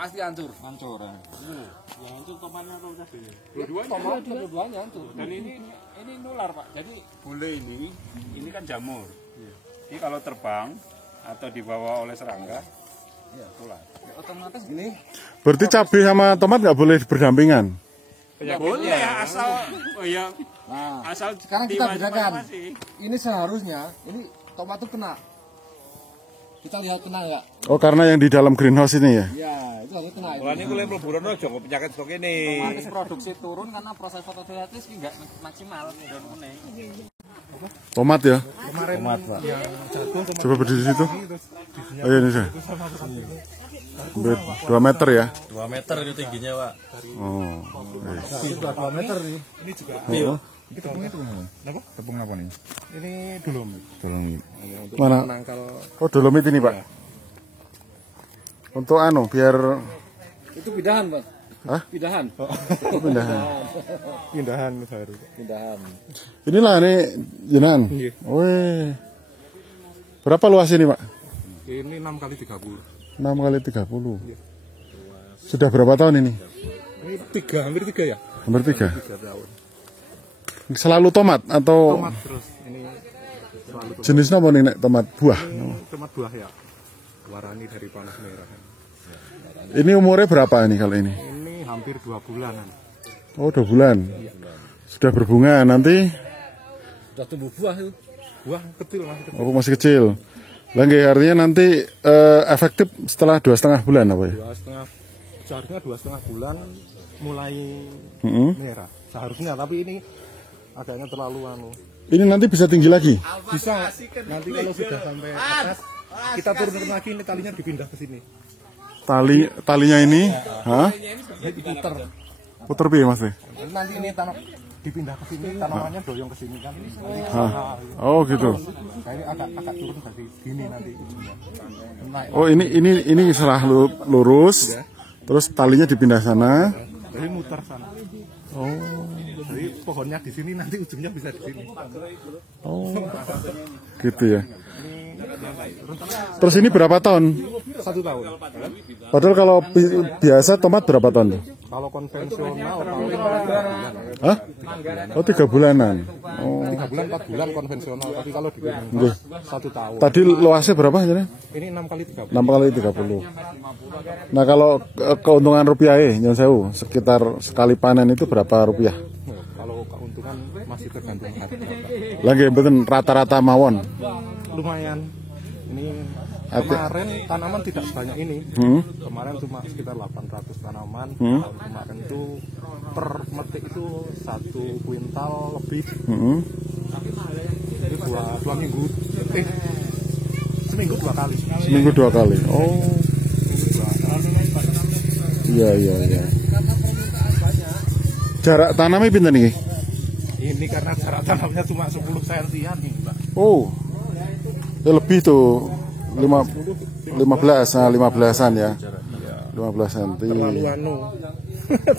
pasti hancur. Hancur. Yang hancur tomatnya atau cabenya? Dua-duanya hancur. Dan ini nular Pak. Jadi bule ini kan jamur. Jadi kalau terbang atau dibawa oleh serangga, ya tular. Otomatis gini. Berarti cabai sama tomat nggak boleh berdampingan? Boleh asal asal Sekarang kita bedakan. Ini seharusnya ini tomat itu kena. Kita lihat kena ya. Oh, karena yang di dalam greenhouse ini ya? Ya, itu harus kena. Wah, ini kuliah peleburan aja kok penyakit stok ini. Otomatis produksi turun karena proses fotosintesis nggak maksimal. Tomat ya? Tomat, Pak. Coba berdiri di situ. Oh iya, ini saya. 2 meter ya? 2 meter itu tingginya, Pak. Oh. Ini 2 meter nih. Ini juga. Iya. Ini tepungnya apa? Tepung apa nih? Ini dolomit. Dolomit. Untuk Mana? menangkal. Oh, dolomit ini, Pak. Untuk biar Itu pindahan, Pak. Hah? Pindahan. oh, pindahan. Pindahan baru. Pindahan. Inilah ini jenengan. Iya. Weh. Berapa luas ini, Pak? Ini 6 kali 30. 6 kali 30. Sudah berapa tahun ini? Ini 3, hampir 3 ya? Hampir 3. 3 tahun. Selalu tomat atau Tomat terus. Ini selalu tomat. jenisnya apa nih, Nek? Tomat buah? Ini tomat buah ya. Warani dari panas merah. Ini umurnya berapa ini kalau ini? Ini hampir 2 bulanan. Oh, 2 bulan. Sudah berbunga nanti. Sudah tumbuh buah itu. Buah kecil masih kecil. Oh, masih kecil. Lagi artinya nanti efektif setelah 2,5 bulan apa ya? 2,5, seharusnya 2,5 bulan mulai merah. Seharusnya, tapi ini agaknya terlalu Ini nanti bisa tinggi lagi? Bisa. Nanti kalau sudah sampai atas, kita turun lagi, ini talinya dipindah ke sini. Talinya ini, hah? Ini diputer. Puter piye Mas? Nanti ini dipindah ke sini, tanamannya doyong ke sini kan. Hah? Oh gitu. Ini agak turun dari sini nanti. Naik. Oh ini setelah lurus, terus talinya dipindah sana. Jadi muter sana. Oh. Jadi pohonnya di sini, nanti ujungnya bisa di sini. Oh. Gitu ya. Terus ini berapa tahun? 1 tahun. Padahal kalau biasa tomat berapa tahun? Kalau konvensional paling 3 bulan. Hah? Oh 3 bulanan. Oh. 3 bulan 4 bulan konvensional, tapi kalau di Nggih. 1 tahun. Tadi luasnya berapa jadi? Ini 6 kali 30. 6 kali 30. Nah kalau keuntungan rupiahnya nyun sewu sekitar sekali panen itu berapa rupiah? Kalau keuntungan masih tergantung harga. Lagi betul rata-rata mawon. Lumayan. Ini kemarin tanaman tidak sebanyak ini. Kemarin cuma sekitar 800 tanaman. Tahun kemarin itu per metik itu 1 kuintal lebih. Ini 2 minggu. Seminggu 2 kali. Seminggu 2 kali. Oh. Iya. Jarak tanamnya pinten nih? Ini karena jarak tanamnya cuma 10 cm nih, Mbak. Oh. Ya lebih tuh 15-an ya. 15 cm. Terlalu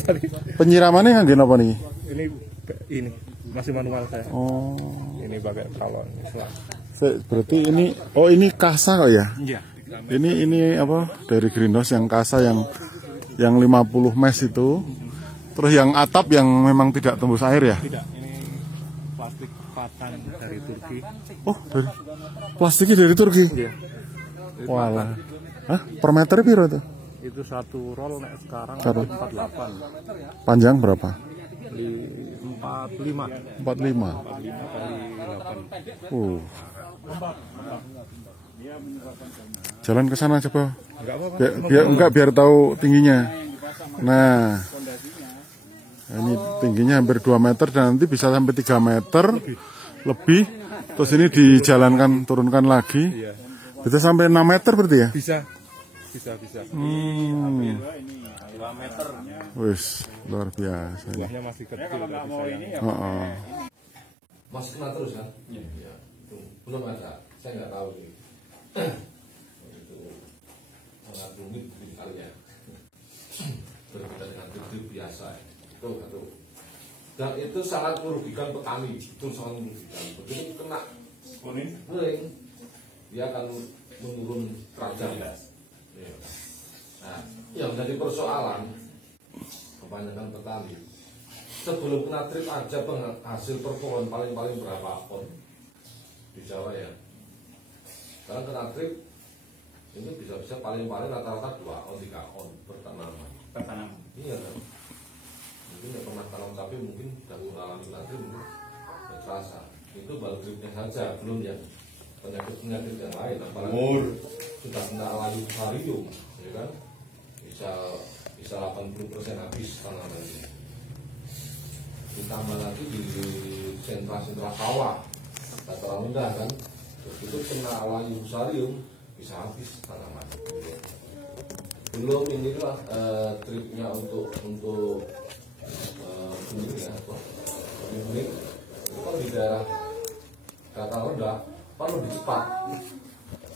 Tadi Penyiramannya nggak apa nih? ini masih manual saya. Oh. Ini pakai galon. Berarti ini kasa kok ya? Iya. Ini apa? Dari greenhouse yang kasa yang 50 mesh itu. Terus yang atap yang memang tidak tembus air ya? Tidak, ini plastik patan dari Turki. Oh, plastiknya dari Turki? Iya. Walah. Hah? Per meter piro itu? Itu 1 roll sekarang 48. Panjang berapa? 45. 45. 45 kali 8. Jalan ke sana coba. Enggak apa-apa. Biar tahu tingginya. Nah. Ini tingginya hampir 2 meter dan nanti bisa sampai 3 meter lebih. Terus ini dijalankan, turunkan lagi. Iya. Bisa sampai 6 meter berarti ya? Bisa. 2 meter. Wis, luar biasa. Buahnya masih kecil. Mas kena terus kan? Iya. Belum ada. Saya nggak tahu sih. Itu sangat rumit sekali ya. Berbeda dengan bibit biasa. Tuh. Dan itu sangat merugikan petani. Itu sangat merugikan. Begitu kena kering, dia akan menurun derajat. Ya. Nah, yang menjadi persoalan kebanyakan petani sebelum kena trip aja hasil per pohon paling-paling berapa on di Jawa ya. Sekarang kena trip ini bisa-bisa paling-paling rata-rata 2 on 3 on per tanaman. Iya kan? Mungkin nggak pernah tanam tapi mungkin sudah mengalami kena trip mungkin nggak terasa. Itu baru tripnya saja, belum yang penyakit-penyakit yang lain. Apalagi sudah kena layu fusarium, ya kan? Bisa 80% habis tanaman ini. Ditambah lagi di sentra-sentra sawah dataran rendah kan, terus itu kena layu fusarium bisa habis tanaman. Belum inilah tripnya untuk kuning ya, kuning itu kan di daerah dataran rendah kan lebih cepat,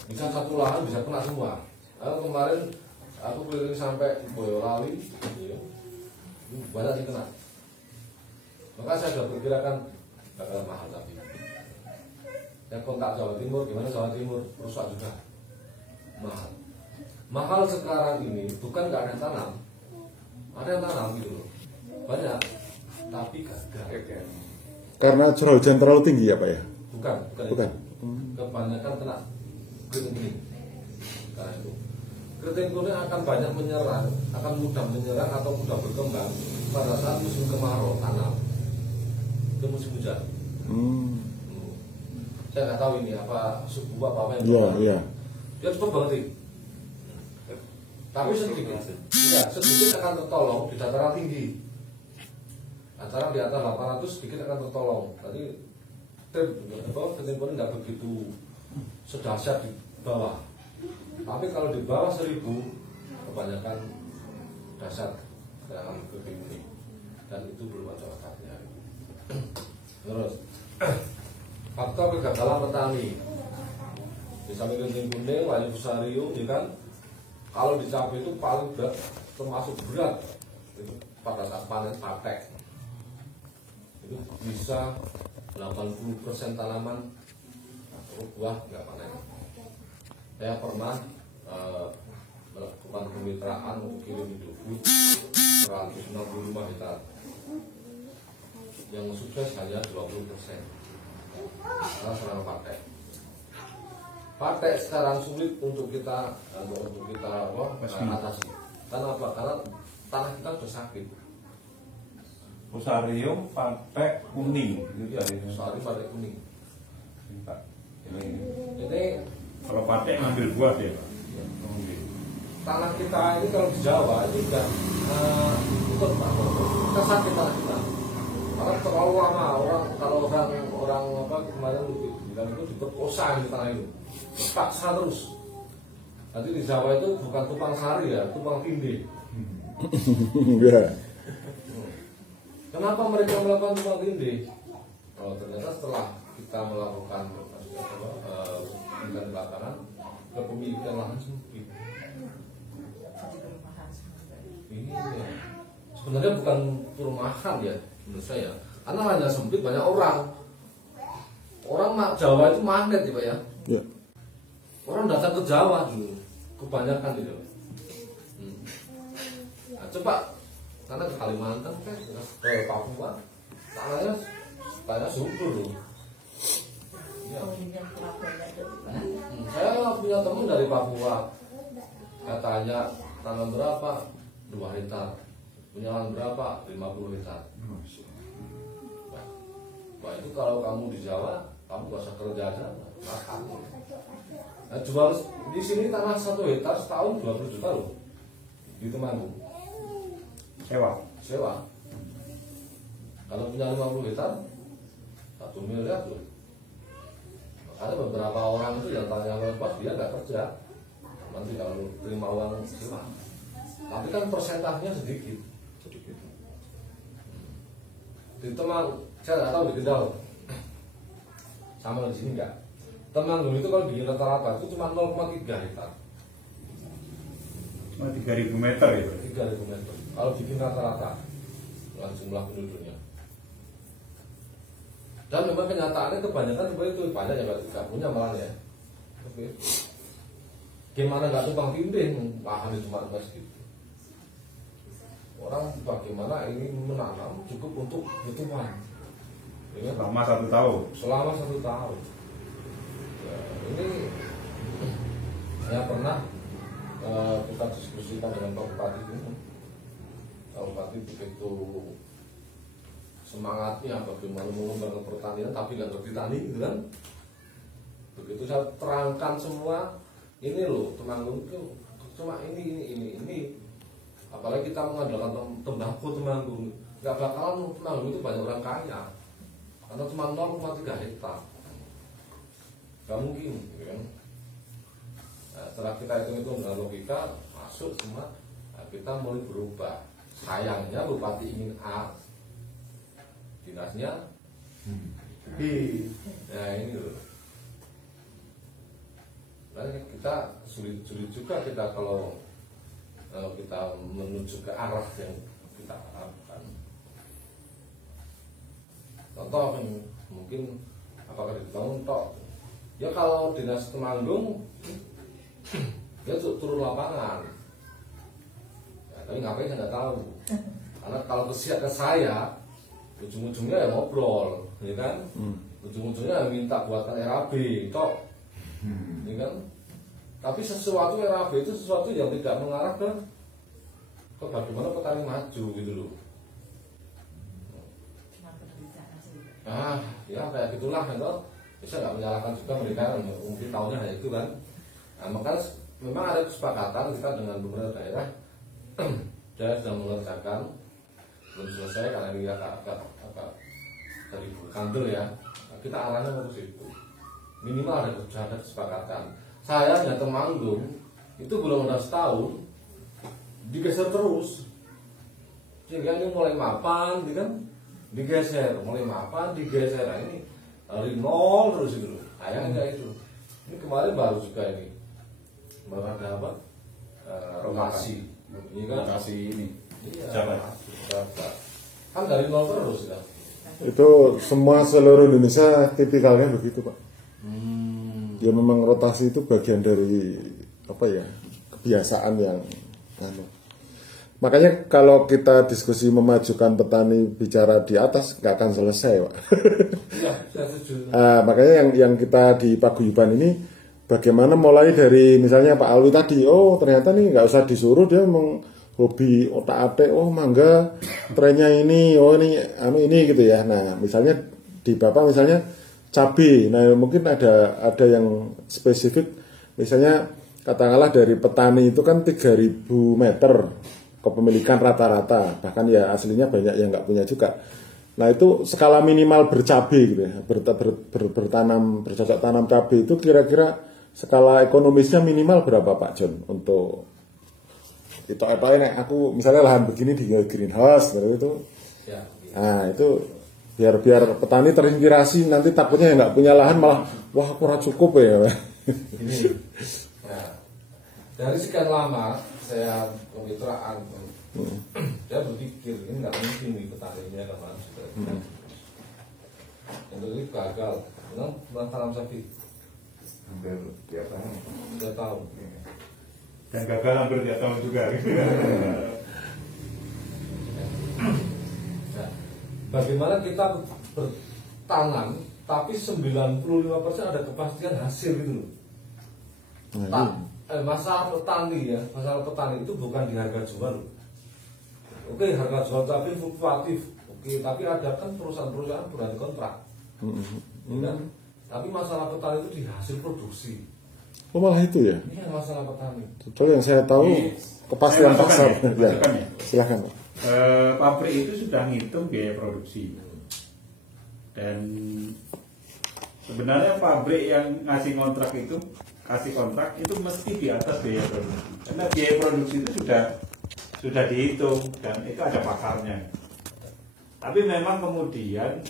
bisa satu lahan bisa kena semua. Kemarin aku keliling sampai Boyolali, ya, banyak yang kena. Maka saya sudah perkirakan bakal mahal tapi. Ya kontak Jawa Timur, gimana Jawa Timur rusak juga mahal. Mahal sekarang ini bukan nggak ada yang tanam, ada yang tanam gitu loh, banyak, tapi gagal. Karena curah hujan terlalu tinggi ya Pak ya? Bukan. Bukan. Kebanyakan kena keriting. Karena itu keriting kuning akan banyak menyerang, akan mudah menyerang atau mudah berkembang pada saat musim kemarau tanam ke musim hujan. Saya nggak tahu ini apa suku apa yang Iya. dia cepat banget. Tapi sedikit akan tertolong di dataran tinggi. Dataran di atas 800 sedikit akan tertolong. Tadi keriting kuning nggak begitu sedahsyat di bawah. Tapi kalau di bawah 1000 kebanyakan dahsyat dalam keriting kuning. Dan itu belum ada obatnya. Terus faktor kegagalan petani di samping keriting kuning, layu fusarium, ya kan? Kalau dicapai itu paling berat, termasuk berat itu pada saat panen patek. Itu bisa 80% tanaman atau buah nggak panen. Saya pernah melakukan kemitraan untuk kirim Indofood 165 hektar. Yang sukses hanya 20%. Karena serang patek. Patek sekarang sulit untuk kita atasi. Karena apa? Karena tanah kita sudah sakit. Fusarium patek kuning. Ya, fusarium patek kuning. Ini Kalau patek ngambil buah dia. tanah kita ini kalau di Jawa ini juga ikut kita sakit tanah kita. Karena terlalu lama orang apa kemarin bilang itu diperkosa di tanah itu, dipaksa terus. Nanti di Jawa itu bukan tumpang sari ya, tumpang tindih. Kenapa mereka melakukan tumpang tindih? Ternyata setelah kita melakukan penelitian belakangan, kepemilikan lahan sempit. Ini ya, sebenarnya bukan perumahan ya menurut saya, karena hanya sempit banyak orang. Orang Jawa itu magnet ya Pak ya. Ya. Orang datang ke Jawa dulu, kebanyakan gitu. Nah, coba karena ke Kalimantan ke Papua, tanahnya subur loh. Ya. Saya punya teman dari Papua, katanya tanam berapa 2 hektar, punya lahan berapa 50 hektar. Nah, itu kalau kamu di Jawa, kamu gak usah kerja aja, makan. Nah, jual di sini tanah 1 hektar setahun 20 juta loh, di Temanggung. Sewa. Kalau punya 50 hektar 1 miliar loh. Makanya beberapa orang itu yang tanya pas dia nggak kerja, nanti kalau terima uang sewa. Tapi kan persentasenya sedikit. Di Temanggung, saya nggak tahu di Kendal, sama di sini nggak. Temanggung itu kalau bikin rata-rata itu cuma 0,3 hektar. 3.000 meter ya? 3.000 meter. Kalau bikin rata-rata dengan jumlah penduduknya. Dan memang kenyataannya kebanyakan seperti itu, banyak yang nggak punya malah ya. Oke. Gimana nggak tumpang tindih lahan itu cuma segitu. Orang bagaimana ini menanam cukup untuk kebutuhan. Ini Selama 1 tahun. selama 1 tahun. Ya, ini saya pernah kita diskusikan dengan Pak Bupati ini. Pak Bupati begitu semangatnya bagaimana mengembangkan pertanian tapi nggak ngerti tani gitu kan. Begitu saya terangkan semua, ini loh Temanggung itu cuma ini. Apalagi kita mengandalkan tembakau Temanggung, nggak bakalan Temanggung itu banyak orang kaya. Karena cuma 0,3 hektar. Gak mungkin, gitu kan? Nah, setelah kita hitung dengan logika, masuk semua, nah, kita mulai berubah. Sayangnya Bupati ingin A, dinasnya B. Nah ini loh. Nah, kita sulit juga kita kalau kita menuju ke arah yang kita harapkan. Contoh mungkin apakah dibangun tok? Ya kalau dinas Temanggung dia turun lapangan. Ya, tapi ngapain saya nggak tahu. Karena kalau ke saya ujung-ujungnya ya ngobrol, ya kan? Ujung-ujungnya minta buatan RAB, tok. Ya kan? Tapi sesuatu RAB itu sesuatu yang tidak mengarah ke bagaimana petani maju gitu loh. Ya kayak gitulah kan, bisa nggak menyalahkan juga mereka, mungkin tahunya hanya itu kan. Nah, maka memang ada kesepakatan kita dengan pemerintah daerah. Saya sudah mengerjakan, belum selesai karena ini agak dari kantor ya. Kita arahnya mau ke situ. Minimal ada kesepakatan. Saya yang Temanggung itu belum ada setahun digeser terus, sehingga ini mulai mapan, kan? Digeser, mulai mapan, digeser. Nah, ini dari nol terus itu loh. Sayangnya itu. Ini kemarin baru juga ini. Baru ada apa? Rotasi. Ini kan Rotasi ini. Iya. Jabat. Kan dari nol terus kan. Itu semua seluruh Indonesia tipikalnya begitu, Pak. Ya memang rotasi itu bagian dari apa ya, kebiasaan yang makanya kalau kita diskusi memajukan petani bicara di atas nggak akan selesai, Pak. Iya, saya setuju. Makanya yang kita di paguyuban ini bagaimana mulai dari misalnya Pak Alwi tadi, oh ternyata nih nggak usah disuruh, dia memang hobi otak-atik, oh mangga trennya ini, oh ini gitu ya. Nah misalnya di Bapak misalnya cabai, nah mungkin ada yang spesifik, misalnya katakanlah dari petani itu kan 3.000 meter kepemilikan rata-rata, bahkan ya aslinya banyak yang nggak punya juga. Nah itu skala minimal bercabai gitu ya, bercocok tanam cabai itu kira-kira skala ekonomisnya minimal berapa Pak John untuk itu apa ini? Aku misalnya lahan begini di greenhouse itu, Ya, nah itu biar petani terinspirasi, nanti takutnya yang nggak punya lahan malah wah kurang cukup ya. ini. Nah, dari sekian lama saya kemitraan, saya berpikir ini nggak mungkin nih petaninya kemana sudah. Untuk ini gagal. Memang tanam sapi. Hampir tiap tahun. Sudah tahu. Dan gagal hampir tiap tahun juga. Nah, bagaimana kita bertanam tapi 95% ada kepastian hasil gitu loh. Masalah petani ya, masalah petani itu bukan di harga jual. Oke, harga jual tapi fluktuatif. Oke, tapi ada kan perusahaan-perusahaan berani kontrak. Ya kan? Tapi masalah petani itu di hasil produksi. Oh malah itu ya? Ini yang masalah petani. Betul, yang saya tahu kepastian Saya pasar. masukkan ya? Masukkan ya? Silakan Pak. Pabrik itu sudah ngitung biaya produksi. Dan sebenarnya pabrik yang ngasih kontrak itu mesti di atas biaya produksi. Karena biaya produksi itu sudah dihitung dan itu ada pasarnya. Tapi memang kemudian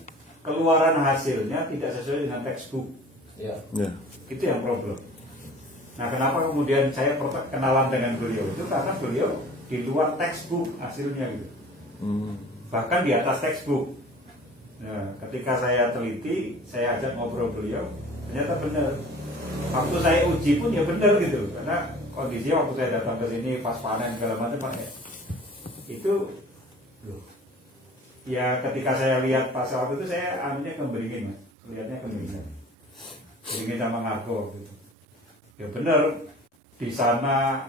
keluaran hasilnya tidak sesuai dengan textbook. Ya. Ya. Itu yang problem. Nah, kenapa kemudian saya kenalan dengan beliau itu karena beliau di luar textbook hasilnya gitu. Bahkan di atas textbook. Nah, ketika saya teliti, saya ajak ngobrol beliau, ternyata benar waktu saya uji pun ya benar gitu, karena kondisinya waktu saya datang ke sini pas panen segala macam Pak ya, itu loh, ya ketika saya lihat pas waktu itu saya anunya Keberingin Mas, lihatnya Keberingin sama Ngargo gitu. Ya benar, di sana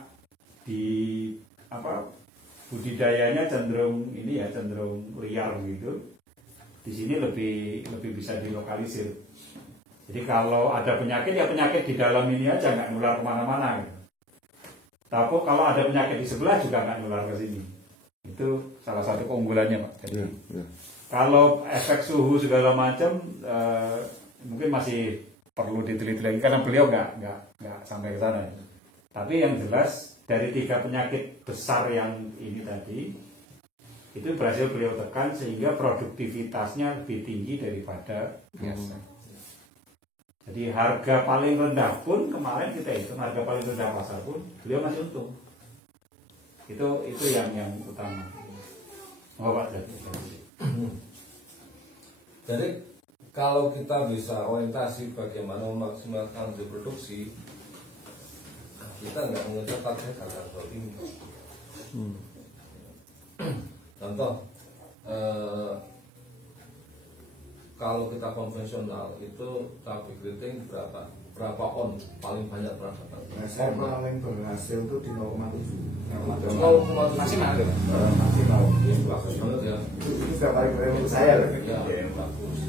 di apa budidayanya cenderung ini ya, cenderung liar gitu. Di sini lebih bisa dilokalisir. Jadi kalau ada penyakit ya penyakit di dalam ini aja, nggak nular kemana-mana gitu. Tapi kalau ada penyakit di sebelah juga nggak nular ke sini. Itu salah satu keunggulannya Pak. Jadi kalau efek suhu segala macam mungkin masih perlu diteliti lagi karena beliau nggak sampai ke sana. Tapi yang jelas dari 3 penyakit besar yang ini tadi itu berhasil beliau tekan sehingga produktivitasnya lebih tinggi daripada biasa. Jadi harga paling rendah pun kemarin kita hitung harga paling rendah pasar pun beliau masih untung. Itu yang utama. Oh Pak, jadi kalau kita bisa orientasi bagaimana memaksimalkan produksi, kita nggak mengejar target harga terlalu tinggi. Contoh, kalau kita konvensional itu cabai keriting berapa on paling banyak pernah dapat? Saya paling berhasil itu di 0,7. Maksimal. Maksimal. Ini bagus banget ya. Ini sudah paling keren untuk saya. Ya, bagus.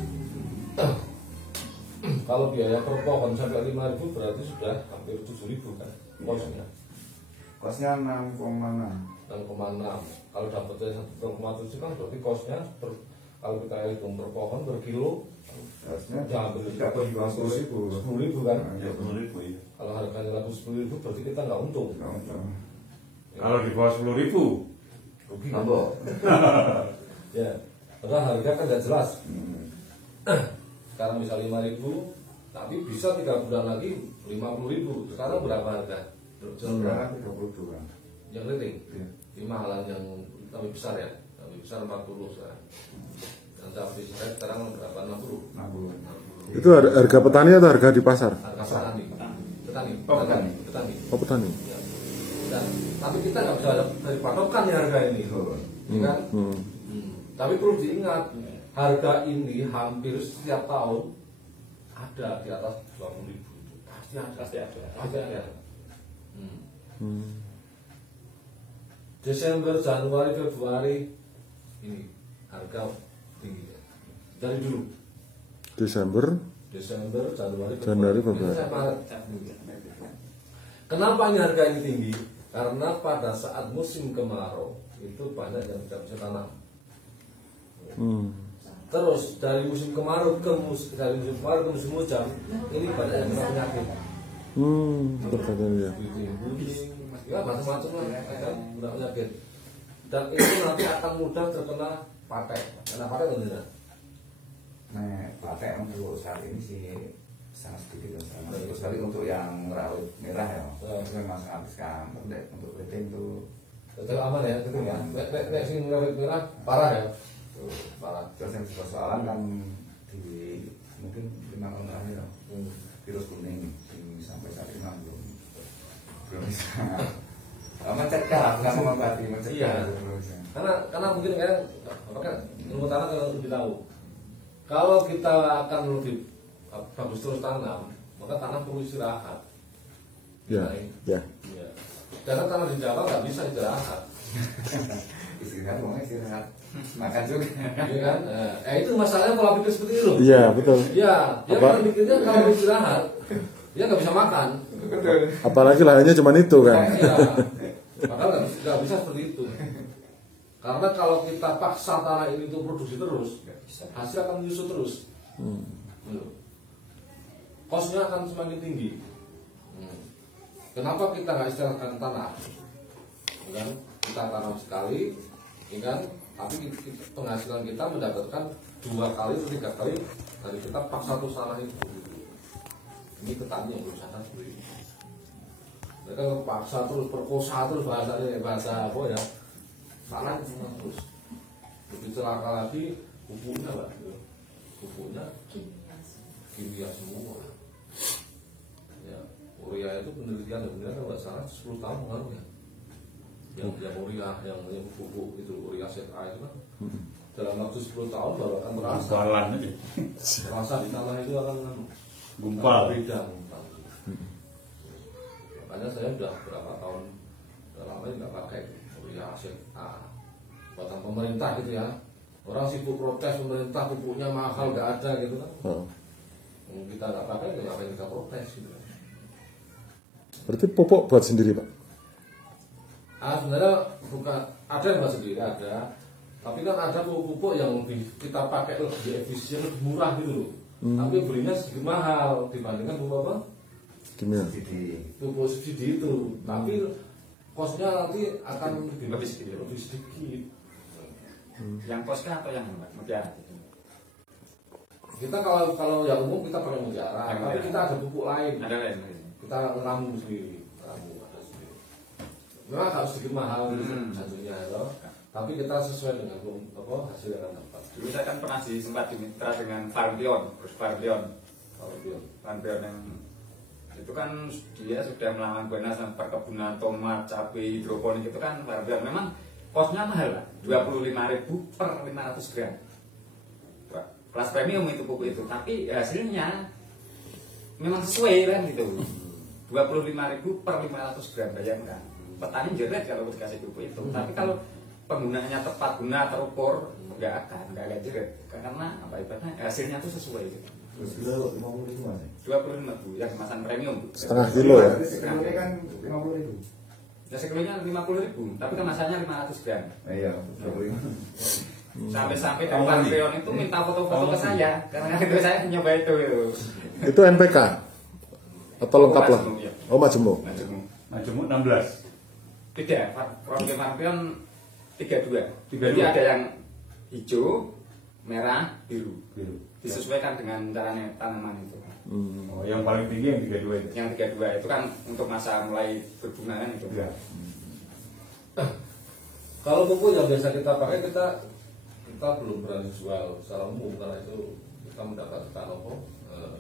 Kalau biaya per pohon sampai 5.000 berarti sudah hampir 7.000 kan kosnya. Kosnya 6,6. 6,6. Kalau dapatnya 1,7 kan berarti kosnya kalau kita hitung per pohon per kilo Harusnya hampir dapat 10.000 kan? Ya 10.000 ya. Kalau harganya laku 10.000 berarti kita nggak untung. Kalau di bawah 10.000 Rugi kan? Ya, karena harga kan nggak jelas. Sekarang bisa 5.000, tapi bisa 3 bulan lagi 50.000. Sekarang berapa harga? Sekarang 32. Yang keriting? Ini mahalan yang lebih besar ya, lebih besar 40 sekarang. Dan cabai seret sekarang berapa? 60. Itu harga petani atau harga di pasar? Harga petani. Oh petani. Ya. Dan, tapi kita nggak bisa dari patokan ya harga ini, ya kan? Tapi perlu diingat, harga ini hampir setiap tahun ada di atas 20.000. Pasti ada. Desember, Januari, Februari ini harga tinggi dari dulu. Desember, Januari, Februari. Kenapa ini harga ini tinggi? Karena pada saat musim kemarau itu banyak yang tidak bisa tanam. Terus dari musim kemarau ke musim hujan ini banyak yang kena penyakit. Terkadang ya. Ya macam-macam lah, kan kena penyakit. Dan itu nanti akan mudah terkena patek. Kena patek benar. Nah, pakai untuk saat ini sih sangat sedikit, sangat sekali untuk yang rawit merah ya. Itu memang sangat riskan. Untuk keriting itu Tetap aman ya, itu ya. Nek sing rawit merah parah ya. Parah. terus yang persoalan kan di mungkin 5 tahun terakhir virus kuning sampai saat ini belum bisa mencegah, bukan mengobati, mencegah. Karena mungkin kan ilmu tanah kalau lebih tahu. Kalau kita akan lebih bagus terus tanam, maka tanah perlu istirahat. Ya. Karena tanah di Jawa nggak bisa istirahat. Istirahat, mau istirahat, makan juga. Iya kan? Itu masalahnya pola pikir seperti itu. Iya betul. Iya, dia pola pikirnya kalau istirahat, dia nggak bisa makan. Apalagi lahannya cuma itu kan. Iya, maka nggak bisa seperti itu. Karena kalau kita paksa tanah ini untuk produksi terus, hasil akan menyusut terus. Kosnya akan semakin tinggi. Kenapa kita nggak istirahatkan tanah? Kan? Kita tanam sekali, kan? Tapi penghasilan kita mendapatkan 2 kali atau 3 kali dari kita paksa tuh tanah itu. Ini petani yang berusaha sendiri. Mereka paksa terus, perkosa terus bahasa apa ya? Salah terus. Lebih celaka lagi pupuknya, Pak. Pupuknya kimia semua. urea itu penelitian kalau nggak salah 10 tahun pengaruh ya. Yang urea, yang pupuk itu urea set A itu kan dalam waktu 10 tahun baru akan terasa. Terasa di tanah itu akan gumpal. Beda. Makanya saya udah berapa tahun lama nggak pakai urea set A. Buatan pemerintah gitu ya. Orang sibuk protes pemerintah pupuknya mahal nggak ada gitu kan. Kita nggak pakai, ngapain kita protes gitu. Berarti pupuk buat sendiri, Pak? Sebenarnya bukan, ada yang buat sendiri ada, tapi kan ada pupuk yang lebih kita pakai lebih efisien, lebih murah gitu loh. Tapi belinya sedikit mahal dibandingkan pupuk apa? Kimia. Pupuk subsidi itu, tapi kosnya nanti akan lebih sedikit. Yang kosnya atau yang mutiara? Kita kalau yang umum kita pakai mutiara, tapi kita ada pupuk lain. Ada lain. Kita ramu sendiri, ada sendiri. Memang harus sedikit mahal satunya loh. Tapi kita sesuai dengan hasil yang dapat. Dulu saya kan pernah sempat dimitra dengan Farmpion yang itu kan dia sudah melakukan benas perkebunan tomat, cabai, hidroponik itu kan Farmpion. Memang kosnya mahal lah, 25.000 per 500 gram. Kelas premium itu pupuk itu, tapi hasilnya memang sesuai kan gitu. 25.000 per 500 gram, bayangkan. Petani jerat kalau dikasih pupuk itu, tapi kalau penggunaannya tepat guna terukur nggak akan jerat karena apa ibaratnya hasilnya tuh sesuai gitu. 25.000 yang kemasan premium. Setengah kilo ya? Sekilonya kan 50.000. Ya sekilonya 50.000, tapi kemasannya 500 gram. Iya, 25. Sampai-sampai dari Farmpion itu minta foto-foto ke saya karena itu saya nyoba itu. Itu NPK? Atau lengkap lah? Oh, majemuk. Majemuk 16. Tidak, Farmpion 32. Jadi ada yang hijau, merah, biru. Disesuaikan dengan caranya tanaman itu. Oh, yang paling tinggi yang 32 itu. Yang 32 itu kan untuk masa mulai berbunga kan itu. Ya. Kalau pupuk yang biasa kita pakai kita belum berani jual secara umum karena itu kita mendapatkan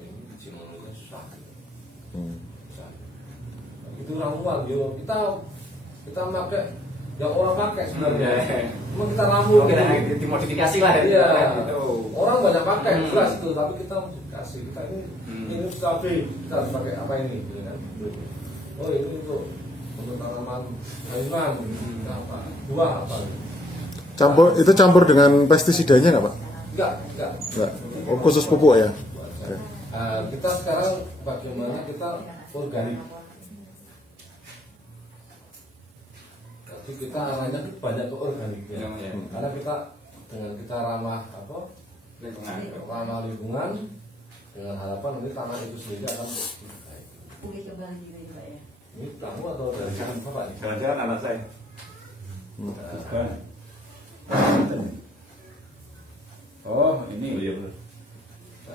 ini sinyalnya susah. Itu ramuan yo kita pakai yang orang pakai sebenarnya. Cuma kita ramu kita dimodifikasi lah ya. Gitu. Orang banyak pakai jelas itu, tapi kita modifikasi. Kita ini stabil, kita harus pakai apa ini gitu kan. Oh itu untuk tanaman sayuran, apa buah apa. Campur dengan pestisidanya nggak, Pak? Enggak. Oh, khusus pupuk ya? Okay. Kita sekarang bagaimana kita organik. Jadi kita arahnya banyak ke organik ya. Karena kita dengan kita ramah lingkungan dengan harapan nanti tanah itu sendiri akan baik. Mungkin kembali juga ya, Pak ya. Ini kamu atau dari Bapak? Jangan-jangan anak saya. Oh, ini iya benar.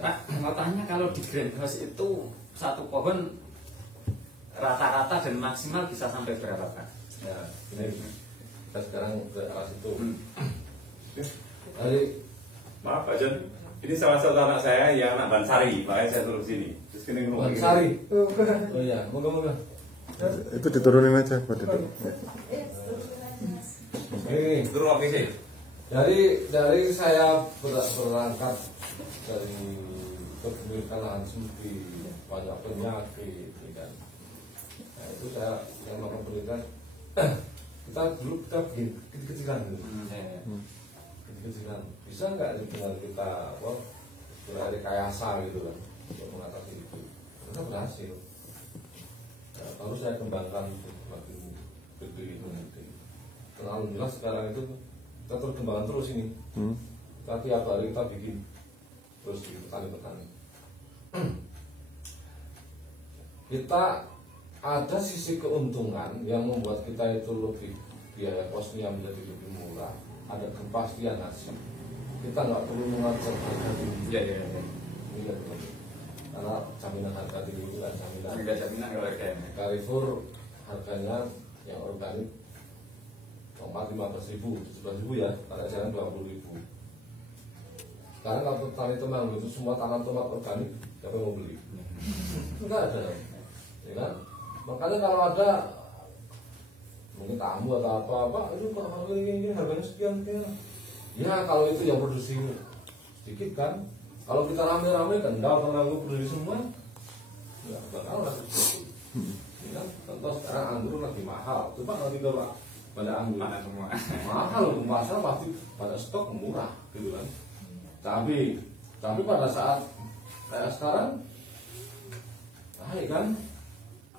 Pak, mau tanya kalau di greenhouse itu satu pohon rata-rata dan maksimal bisa sampai berapa, Pak? Ya, ini kita sekarang ke arah situ. Dari Maaf Pak John, ini salah satu anak saya yang anak Bansari, makanya saya turun sini. Terus kini ngomong Bansari. Oh iya, moga-moga. Itu diturunin aja buat itu. Ini turun oke sih. dari saya berangkat dari kepemilikan lahan sempit, banyak penyakit, kan. Nah, itu saya yang melakukan penelitian. Kita dulu kita bikin kecil-kecilan gitu. Kecil-kecilan. Bisa nggak dengan kita berrekayasa gitu kan untuk mengatasi itu? Kita berhasil. Nah, baru saya kembangkan makin gede itu nanti. Alhamdulillah sekarang itu kita terus kembangkan terus ini. Kita tiap hari kita bikin terus di petani-petani. Kita ada sisi keuntungan yang membuat kita itu lebih biaya kosnya menjadi lebih murah. Ada kepastian hasil. Kita nggak perlu mengatur harga tinggi. Iya. Ini ya, karena jaminan harga tinggi itu kan jaminan. Enggak jaminan kalau harganya. Carrefour harganya yang organik 15.000, 17.000 ya, pada jalan 20.000. Sekarang kalau petani Temanggung itu semua tanam tomat organik, siapa yang mau beli? Enggak ada. ya kan? Makanya kalau ada mungkin tamu atau apa, itu kok ini harganya sekian. Ya kalau itu yang produksi sedikit kan, kalau kita rame-rame kan kalau produksi semua, ya bakal lah. Ya kan? Contoh sekarang anggur lagi mahal, coba nanti kalau pada anggur semua mahal, pasar pasti pada stok murah, gitu kan. Tapi pada saat kayak sekarang, kan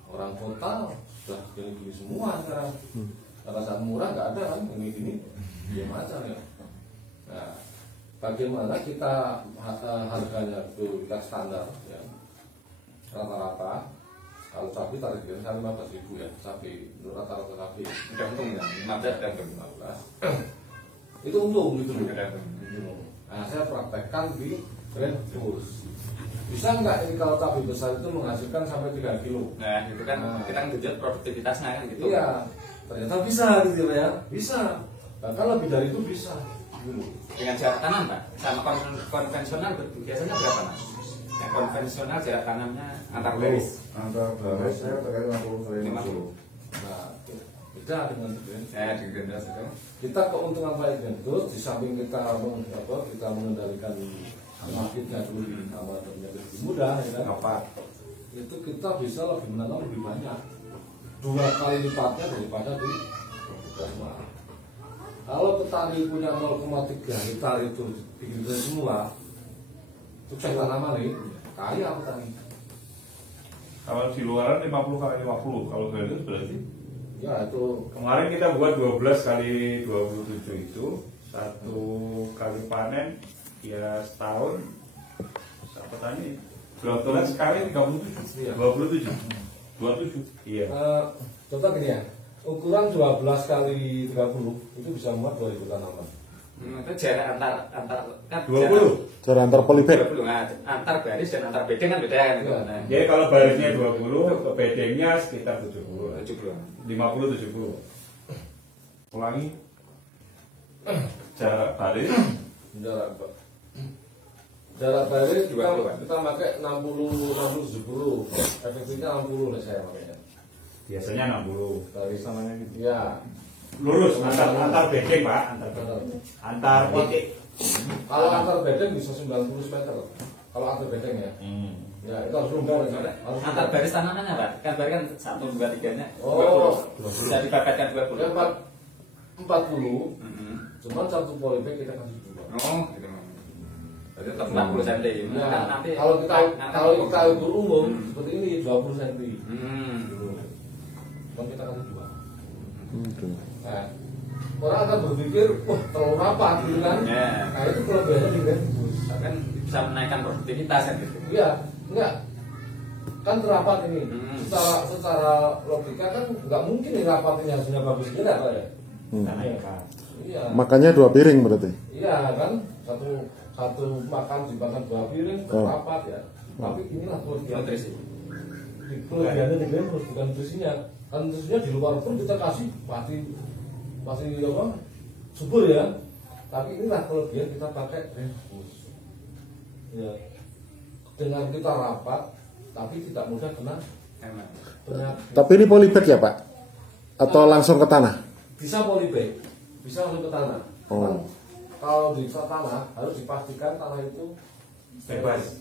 orang kota sudah gini-gini semua sekarang. Pada saat murah nggak ada kan, ini dia macam ya. Nah, bagaimana kita harganya itu kita standar ya, rata-rata kalau sapi tarif kita 15.000 ya, sapi rata-rata sapi udah untung ya 15 dan 15 itu untung gitu loh. udah Nah, saya praktekkan di Grand Bus. Bisa nggak ini kalau sapi besar itu menghasilkan sampai 3 kilo? nah itu kan kita ngejut produktivitasnya kan gitu. Iya, ternyata bisa gitu ya, bisa. Bahkan lebih dari itu bisa. Dengan jarak tanam Pak, sama konvensional biasanya berapa Mas? Yang konvensional jarak tanamnya antar baris. Antar baris saya terkait 50 Nah, beda dengan Grand. Saya di Gendas itu. Kita keuntungan baik Grand di samping kita mengendalikan penyakitnya dulu sama penyakit lebih mudah ya kan? Apa? Itu kita bisa lebih menanam lebih banyak, 2 kali lipatnya daripada di rumah. Kalau petani punya 0,3 hektar itu bikin semua, sukses tanaman nih, kaya petani. Kalau di luaran 50 kali 50, kalau Granus berarti Ya itu kemarin kita buat 12 kali 27 itu 1 kali panen ya setahun petani 12 kali 37 Iya. 27 iya. contoh gini ya, ukuran 12 kali 30 itu bisa muat 2000 tanaman. Itu jarak antar kan 20 Cara antar polybag. 20 nah, antar baris dan antar bedeng kan beda kan gitu. Iya. Nah, Jadi kalau barisnya 20, ke bedengnya sekitar 70 70. 50-70. Ulangi jarak baris Jarak baris 20 kan? kita pakai 60 70, efektifnya 60 lah saya makanya. biasanya 60 Baris namanya gitu. Ya, Lurus antar bedeng Pak, antar titik. kalau antar bedeng bisa 90 meter. Kalau antar bedeng ya. Ya itu harus longgar ya. Harus Antar baris tanamannya Pak, kan baris kan 1 2 3 nya. Oh. 20. Bisa dibakatkan 20. Ya, 40. Mhm. Cuman 1 polybag kita kasih 2. Oh, gitu. Berarti tetap 40 cm. Ya, Kan nanti kalau kita ukur umum seperti ini 20 cm. Cuman kita kasih 2. Nah, orang akan berpikir, wah terlalu rapat gitu kan? Ya. Nah itu kelebihannya di Granus. Kan bisa menaikkan produktivitas kan gitu. Iya, enggak. Kan terapat ini. Hmm. Secara logika kan nggak mungkin ini rapatnya hasilnya bagus gitu ya, Pak ya? Karena ya Pak. Iya. Makanya 2 piring berarti. Iya kan, satu makan dimakan 2 piring terapat ya. Tapi inilah kelebihan. Nutrisi. Kelebihannya di Granus bukan nutrisinya. Kan nutrisinya di luar pun kita kasih pasti apa? Subur ya. Tapi inilah kelebihan kita pakai Granus. Ya. Dengan kita rapat, tapi tidak mudah kena Emang. penyakit. Tapi ini polybag ya Pak? Atau langsung ke tanah? Bisa polybag, bisa langsung ke tanah. Oh. Cuman kalau di tanah harus dipastikan tanah itu Bebas.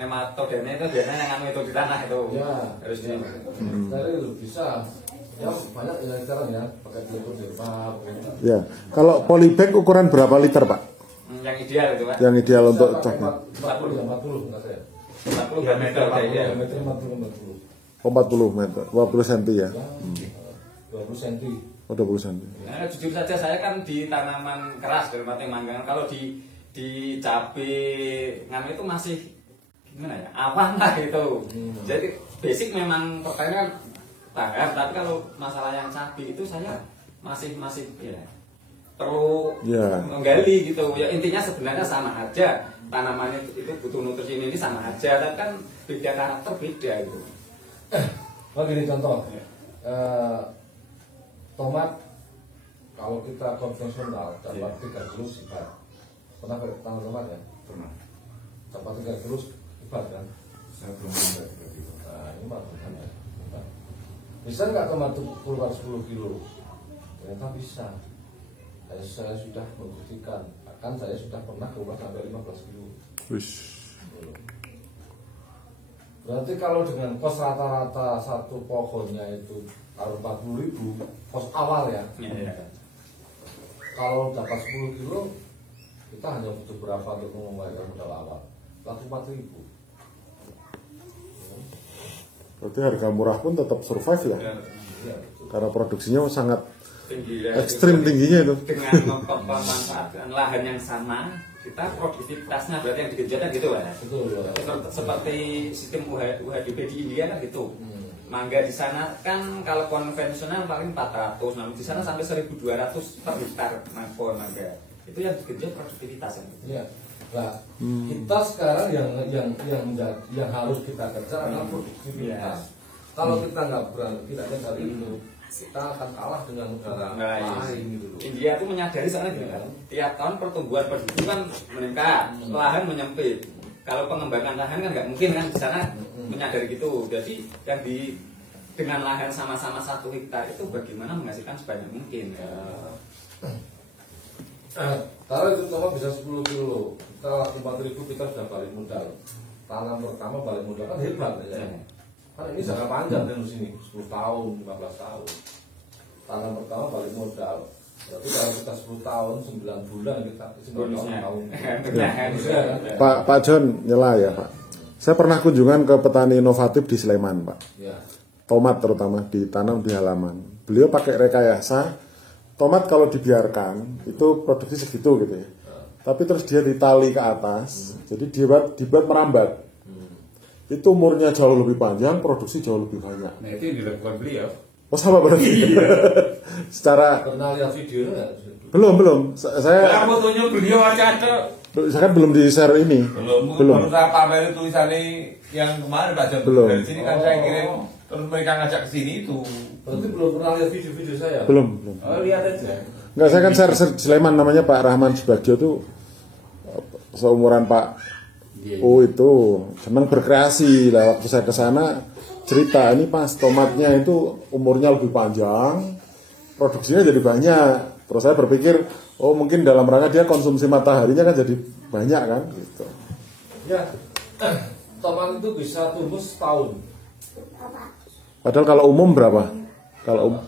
Nematodenya itu biasanya yang itu di tanah itu. Ya. Harus di. Dari itu bisa. Ya banyak yang sekarang ya pakai telepon jilbab. Ya. Kalau polybag ukuran berapa liter Pak? Yang ideal itu Pak. Yang ideal untuk Bisa pakai coklat? 40 enggak saya. 40 diameter udah ideal. Diameter 40. Oh, 40 meter, 20 cm ya? 20 cm. Oh, 20 cm. Nah, jujur saja saya kan di tanaman keras dari mati manggang. Kalau di cabe nganu itu masih gimana ya? Awan lah gitu. Jadi basic memang pertanyaan tanggap, tapi kalau masalah yang cabe itu saya masih ya perlu menggali gitu. Ya intinya sebenarnya sama aja. Tanaman itu butuh nutrisi ini sama aja, tapi kan beda karakter beda gitu. Oh gini contoh. Tomat kalau kita konvensional dapat 3 kilo sebar. Pernah tanam tomat ya? Pernah. Dapat 3 kilo sebar kan? Saya belum ada seperti itu. Nah, ini maksudnya bisa nggak tomat itu keluar 10 kilo? Ternyata bisa. Saya sudah membuktikan, bahkan saya sudah pernah keluar sampai 15 kilo. Wish. Berarti kalau dengan kos rata-rata satu pohonnya itu harus 40.000, kos awal ya. Kalau dapat 10 kilo, kita hanya butuh berapa untuk mengembalikan modal awal? Laku 4.000. Berarti harga murah pun tetap survive ya? Ya, Karena produksinya sangat tinggi ya, ekstrim tingginya itu. dengan memanfaatkan lahan yang sama, kita produktivitasnya berarti yang digenjotkan gitu ya. betul. Seperti sistem UHDP di India kan gitu. Mangga di sana kan kalau konvensional paling 400, namun di sana sampai 1.200 per hektar mangga. Itu yang digenjot produktivitas kan. Ya. Nah, kita sekarang yang harus kita kejar adalah produktivitas. Kalau kita nggak berani, tidak mencari itu, kita akan kalah dengan negara lain gitu loh. India itu menyadari soalnya gini kan, tiap tahun pertumbuhan penduduk kan meningkat, lahan menyempit. Kalau pengembangan lahan kan nggak mungkin kan di sana menyadari gitu. Jadi yang dengan lahan sama-sama 1 hektar itu bagaimana menghasilkan sebanyak mungkin. Kalau itu cuma bisa 10 kilo, kita laku 4.000, kita sudah balik modal. Tanam pertama balik modal kan hebat ya. Kan ini jangka panjang kan di sini, 10 tahun, 15 tahun. Tanam pertama balik modal. Berarti kalau kita 10 tahun, 9 bulan kita 9 tahun. Pak John nyela ya Pak. Saya pernah kunjungan ke petani inovatif di Sleman Pak. Ya. Tomat terutama ditanam di halaman. Beliau pakai rekayasa. Tomat kalau dibiarkan itu produksi segitu gitu ya. Tapi terus dia ditali ke atas, jadi dibuat merambat. Itu umurnya jauh lebih panjang, produksi jauh lebih banyak. Nah itu yang dilakukan beliau. Oh sama berarti. Secara Pernah lihat videonya nggak? belum. Saya fotonya beliau ada. kan belum di share ini. Belum. Baru saya pamer tulisannya yang kemarin Pak John. Belum. Dari sini kan saya kirim, terus mereka ngajak ke sini itu. Berarti belum pernah lihat video-video saya? Belum. Oh lihat aja. Enggak, saya kan share Sleman namanya Pak Rahman Subagio tuh seumuran Pak Oh itu senang berkreasi lah. Waktu saya ke sana cerita ini pas tomatnya itu umurnya lebih panjang, produksinya jadi banyak. Terus saya berpikir, oh mungkin dalam rangka dia konsumsi mataharinya kan jadi banyak kan gitu. Ya, tomat itu bisa tumbuh setahun. Padahal kalau umum berapa? Kalau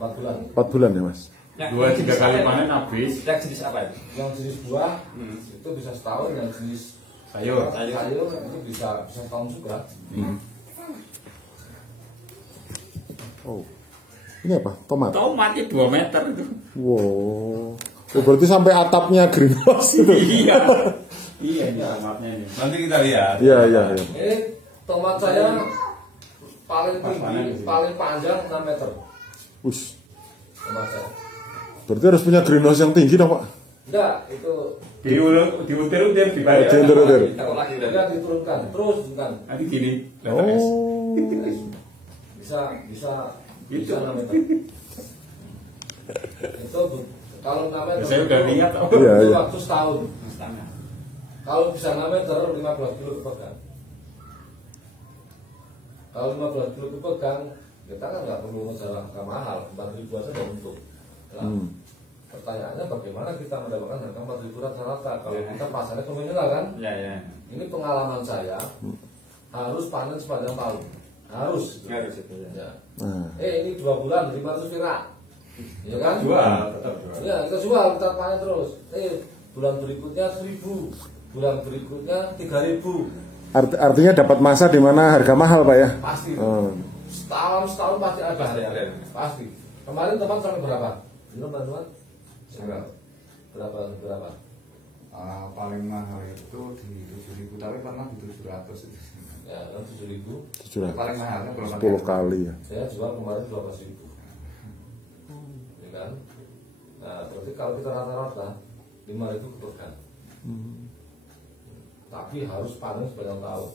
4 bulan. 4 bulan ya Mas. 2-3 kali panen habis. Yang jenis apa itu? Yang jenis buah itu bisa setahun, yang jenis Sayur. sayur itu bisa setahun juga. Oh. Ini apa? Tomat. Tomatnya 2 meter itu. Wow. Oh, berarti sampai atapnya greenhouse itu. Iya. Iya ini tomatnya ini. Nanti kita lihat. Iya. Ini tomat saya paling tinggi, paling panjang 6 meter. Ush. Tomat saya. Berarti harus punya greenhouse yang tinggi dong Pak. Enggak, itu Diutir-utir dibayar. Diutir-utir. dia diturunkan, terus bukan. Nanti gini. Oh. Bisa 6 meter. Itu kalau 6 meter Saya udah lihat. Iya, itu iya. waktu setahun. Kalau bisa 6 meter 15 kilo dipegang. Kalau 15 kilo dipegang, kita kan nggak perlu ngejar harga mahal, 4.000 aja udah untung. Nah, pertanyaannya bagaimana kita mendapatkan harga 4.000 rata-rata kalau kita pasarnya konvensional kan? Ya. Ini pengalaman saya harus panen sepanjang tahun. Harus. Harus itu ya. Ya. Nah. Ini 2 bulan 500 perak. Ya kan? Jual, tetap jual. Ya, kita jual, kita panen terus. Bulan berikutnya 1.000, bulan berikutnya 3.000. Artinya dapat masa di mana harga mahal Pak ya? Pasti. Hmm. Setahun pasti ada. Pasti. Kemarin teman sampai berapa? Belum teman? Berapa? Paling mahal itu di 7.000, tapi pernah di 700 itu. Ya, kan 7.000. Paling mahalnya berapa? 10 kali ya. Saya jual kemarin 12.000. Ya kan? Nah, berarti kalau kita rata-rata 5.000 kepegang. Tapi harus panen sepanjang tahun.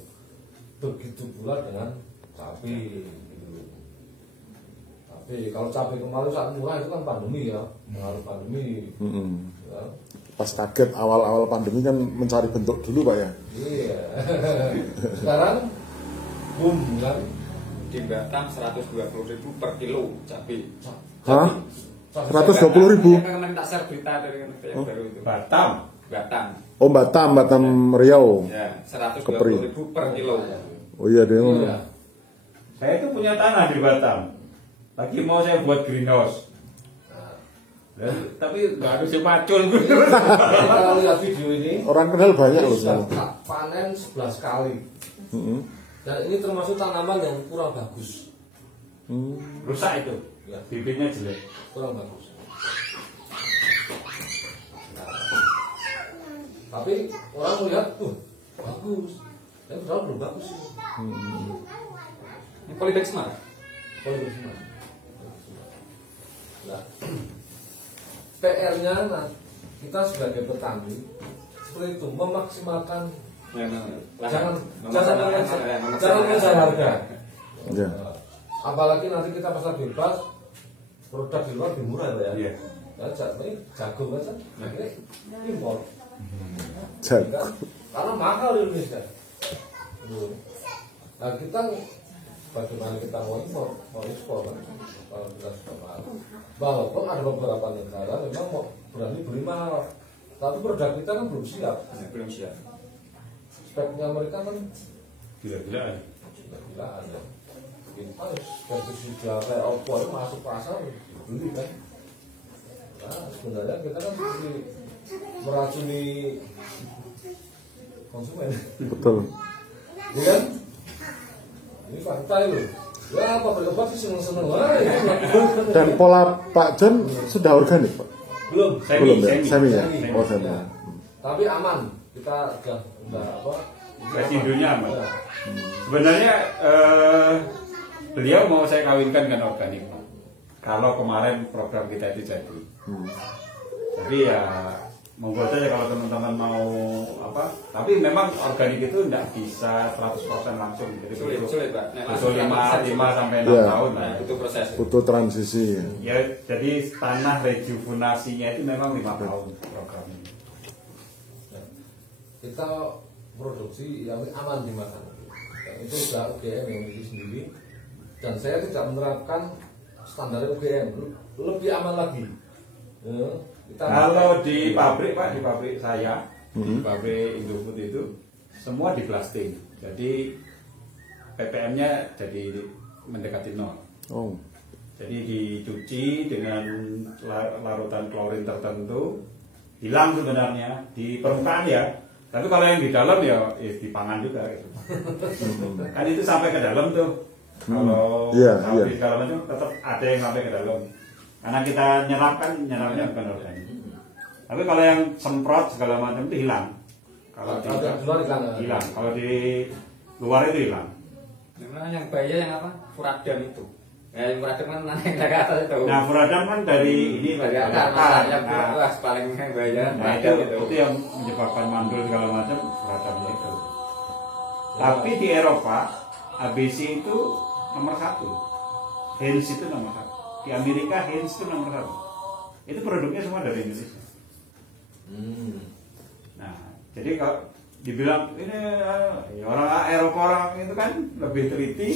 Begitu pula dengan cabai. Gitu. Tapi kalau cabai kemarin saat murah itu kan pandemi ya, pengaruh pandemi. Ya. pas kaget awal-awal pandemi kan mencari bentuk dulu Pak ya. Iya. Sekarang boom kan Di Batam 120.000 per kilo cabai. Hah? 120.000. Kemarin tak share berita dari yang baru itu. Batam. Oh Batam Riau. Ya, 120.000 per kilo. Oh iya deh. iya. Saya itu punya tanah di Batam. Lagi mau saya buat greenhouse. Tapi nggak ada si pacul. Kita lihat video ini. Orang kenal banyak loh Sudah sekarang. panen 11 kali. Dan ini termasuk tanaman yang kurang bagus. Rusak itu. Ya. Bibitnya jelek. Kurang bagus. Nah, tapi orang melihat, bagus. Tapi padahal belum bagus sih. Ini polybag smart. Bagus semua. Nah, PR-nya nah, kita sebagai petani seperti itu memaksimalkan jangan mengejar harga. Ya. Apalagi nanti kita pasar bebas, produk di luar lebih murah ya. Iya. Nah, jagung aja, akhirnya impor. Jagung. Kan? Karena mahal di Indonesia. Nah kita bagaimana kita mau impor, mau ekspor kan? Kalau kita sudah mahal. Walaupun ada beberapa negara memang mau berani beli mahal, tapi produk kita kan belum siap. Belum siap. Speknya mereka kan Gila-gilaan. gila-gilaan ya. Kita pestisida kayak Oppo itu masuk pasar beli kan. Nah sebenarnya kita kan seperti meracuni konsumen. Betul. Iya kan? Ini fakta itu. Ya pabrik obat sih seneng-seneng lah. Dan pola Pak John sudah organik Pak? Belum. Belum ya? Semi ya? Semi. Oh semi. Ya. Tapi aman. Kita udah apa? Residunya aman. Sebenarnya beliau mau saya kawinkan dengan organik. Kalau kemarin program kita itu jadi. Tapi ya monggo saja kalau teman-teman mau apa. Tapi memang organik itu tidak bisa 100% langsung. Jadi Sulit Pak. butuh 5 sampai 6 Ya. tahun. Nah, itu proses. Butuh transisi. Ya, jadi tanah rejuvenasinya itu memang 5 tahun program ini. Kita produksi yang aman dimakan. Itu sudah UGM yang memiliki sendiri. Dan saya tidak menerapkan standar UGM, lebih aman lagi. Ya, kita Kalau di pabrik Pak, di pabrik saya, di pabrik Indofood itu semua di blasting. Jadi ppm-nya jadi mendekati 0. Oh. Jadi dicuci dengan larutan klorin tertentu, hilang sebenarnya di permukaan ya. Tapi kalau yang di dalam ya dipangan juga gitu. Kan itu sampai ke dalam tuh. Kalau di segala macam tetap ada yang sampai ke dalam. Karena kita nyerapnya bukan organik. Tapi kalau yang semprot segala macam itu hilang. Kalau di luar hilang, kalau di luar itu hilang. Memang yang bahaya yang apa? Furadam itu. Ya, yang furadam kan naik dari atas itu. Nah, furadam kan dari ini Dari akar. atas, yang luas paling bahaya. Nah, itu yang menyebabkan mandul segala macam furadamnya itu. Tapi di Eropa ABC itu nomor 1. Heinz itu nomor 1. Di Amerika Heinz itu nomor 1. Itu produknya semua dari Indonesia. Nah, jadi kalau dibilang ini orang Eropa orang itu kan lebih teliti,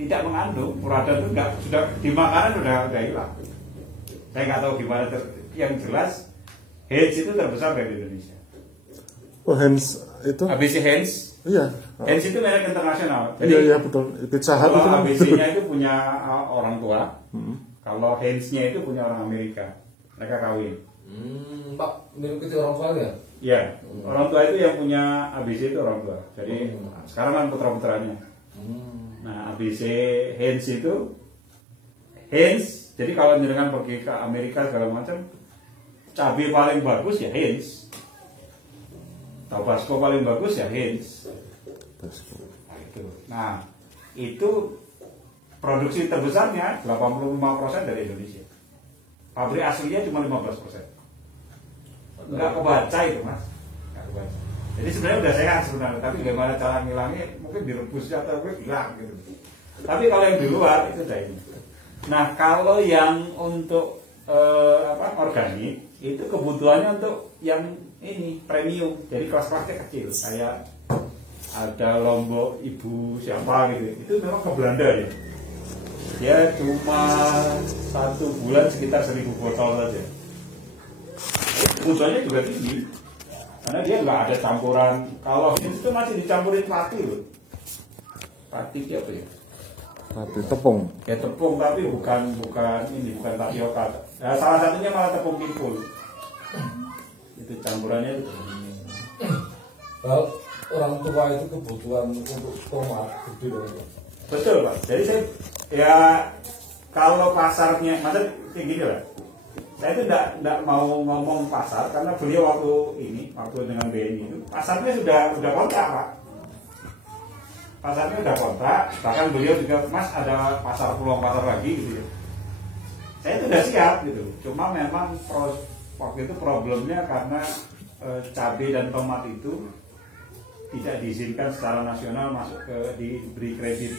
tidak mengandung furadam itu enggak, sudah di makanan udah hilang. Saya nggak tahu gimana yang jelas Heinz itu terbesar dari Indonesia. Oh Heinz itu? ABC Heinz. Iya. Heinz itu merek internasional. Jadi, iya betul. Pizza Hut itu kalau ABC-nya itu punya orang tua, kalau Heinz-nya itu punya orang Amerika. Mereka kawin. Pak, mengikuti orang tua ya? Iya, orang tua itu yang punya ABC itu orang tua. Jadi sekarang kan putra-putranya. Nah, ABC Heinz itu Heinz. Jadi kalau jenengan pergi ke Amerika segala macam, cabai paling bagus ya Heinz. Tabasco paling bagus ya Heinz. Nah, itu produksi terbesarnya 85% dari Indonesia. Pabrik aslinya cuma 15%. Enggak kebaca itu Mas. Enggak kebaca. Jadi sebenarnya udah sehat sebenarnya, tapi bagaimana cara ngilangnya mungkin direbus atau hilang gitu. Tapi kalau yang di luar itu udah ini. Nah, kalau yang untuk organik itu kebutuhannya untuk yang ini premium, jadi kelas-kelasnya kecil, kayak ada Lombok Ibu siapa gitu, itu memang ke Belanda ya. Dia cuma 1 bulan sekitar 1000 botol saja. Kebutuhannya juga tinggi, karena dia nggak ada campuran. Kalau itu masih dicampurin pati loh. Pati itu apa ya? Pati tepung. Ya tepung, tapi bukan tapioka. Nah, salah satunya malah tepung kimpul. Itu campurannya itu. Kalau orang tua itu kebutuhan untuk tomat gede banget. Betul Pak. Jadi saya ya kalau pasarnya, maksudnya tinggi lah. Saya itu tidak mau ngomong pasar karena beliau waktu dengan BNI itu pasarnya sudah kontrak Pak. Pasarnya sudah kontrak, bahkan beliau juga Mas ada peluang pasar lagi gitu ya. Saya itu sudah siap gitu. Cuma memang waktu itu problemnya karena cabai dan tomat itu tidak diizinkan secara nasional masuk diberi kredit.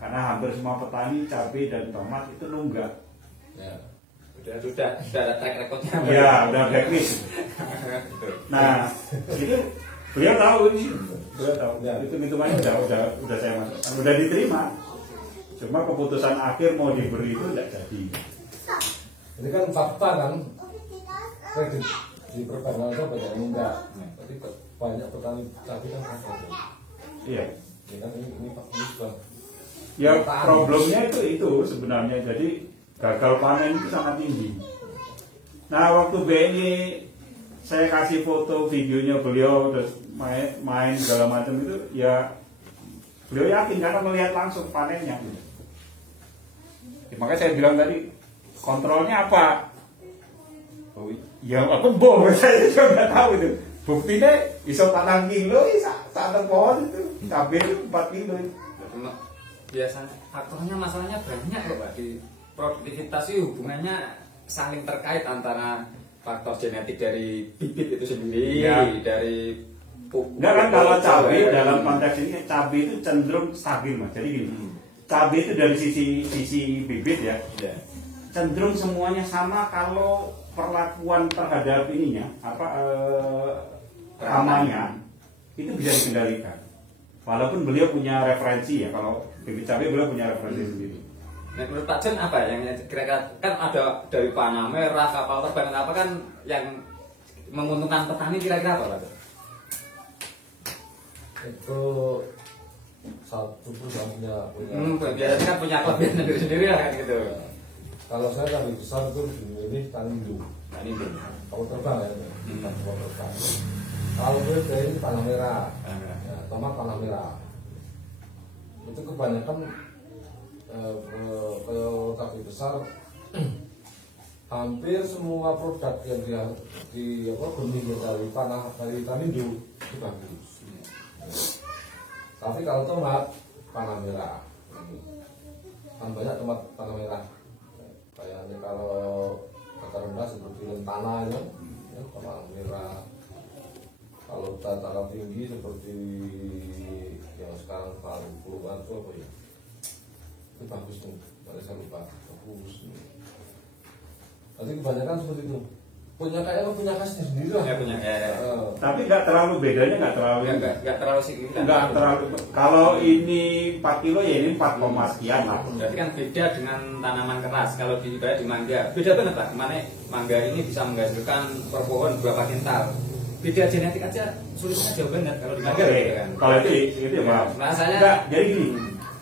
Karena hampir semua petani cabai dan tomat itu nunggak. Ya. Sudah ada track recordnya. Ya, udah blacklist. Nah, itu beliau tahu ini. Beliau tahu. Ya, itu hitungannya udah saya masukkan, udah diterima. Cuma keputusan akhir mau diberi itu tidak jadi. Ini kan fakta kan, kredit di perbankan itu banyak yang enggak. Tapi banyak petani cabai kan enggak. Iya. Ini kan ini sudah. Ya problemnya itu sebenarnya, jadi gagal panen itu sangat tinggi. Nah waktu BNI saya kasih foto videonya beliau terus main segala macam itu, ya beliau yakin karena melihat langsung panennya. Ya, makanya saya bilang tadi kontrolnya apa? Oh, ya apa bom? Saya juga nggak tahu itu. Buktinya bisa 4 kilo, satu pohon itu cabai itu 4 kilo. Biasanya faktornya masalahnya banyak loh Pak. Di produktivitas itu hubungannya saling terkait antara faktor genetik dari bibit itu sendiri, ya, dari pupuk. Enggak kan kalau cabai dalam konteks ini cabai itu cenderung stabil Mas. Jadi gini, cabai itu dari sisi bibit ya, cenderung semuanya sama kalau perlakuan terhadap ininya ramanya itu bisa dikendalikan. Walaupun beliau punya referensi ya, kalau bibit cabai beliau punya referensi sendiri. Nah, menurut Pak Jen apa yang kira-kira kan ada dari panah merah, kapal terbang apa kan yang menguntungkan petani kira-kira apa Pak? Itu satu perusahaan punya biasanya kan punya kelebihan sendiri lah kan gitu. Kalau saya kan besar itu ini Tanindo. Kapal terbang ya, kapal terbang. Kalau gue ini panah merah, tomat panah merah. Itu kebanyakan kalau cabai besar hampir semua produk yang dia di benih dari Tanindo itu bagus. Tapi kalau tomat panah merah, kan banyak tomat panah merah. Kayaknya kalau akar rendah seperti lentana ya, panah merah. Kalau dataran tinggi seperti yang sekarang puluhan itu apa ya? Itu bagus tuh, saya lupa, bagus. Nanti kebanyakan seperti itu. Punya khasnya sendiri lah. Ya punya. Tapi nggak terlalu bedanya, nggak terlalu signifikan. Nggak terlalu. Kalau ini 4 kilo ya ini 4, sekian lah. Berarti kan beda dengan tanaman keras. Kalau di mangga, beda banget Pak. Gimana mangga ini bisa menghasilkan per pohon berapa kintal. Beda genetik aja sulitnya jauh banget kalau di mangga gitu kan. Kalau itu ya maaf. Rasanya enggak, jadi gini.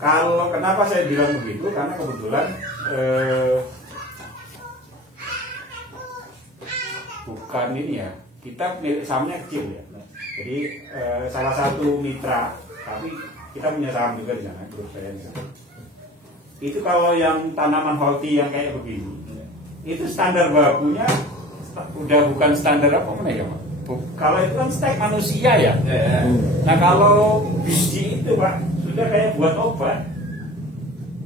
Kalau kenapa saya bilang begitu? Karena kebetulan bukan ini ya, kita sahamnya kecil ya. Jadi salah satu mitra, tapi kita punya saham juga di sana, grup saya di sana. Itu kalau yang tanaman holti yang kayak begini, itu standar bakunya udah bukan standar apa mana ya Pak? Kalau itu kan stek manusia ya. Nah kalau biji itu Pak sudah kayak buat obat.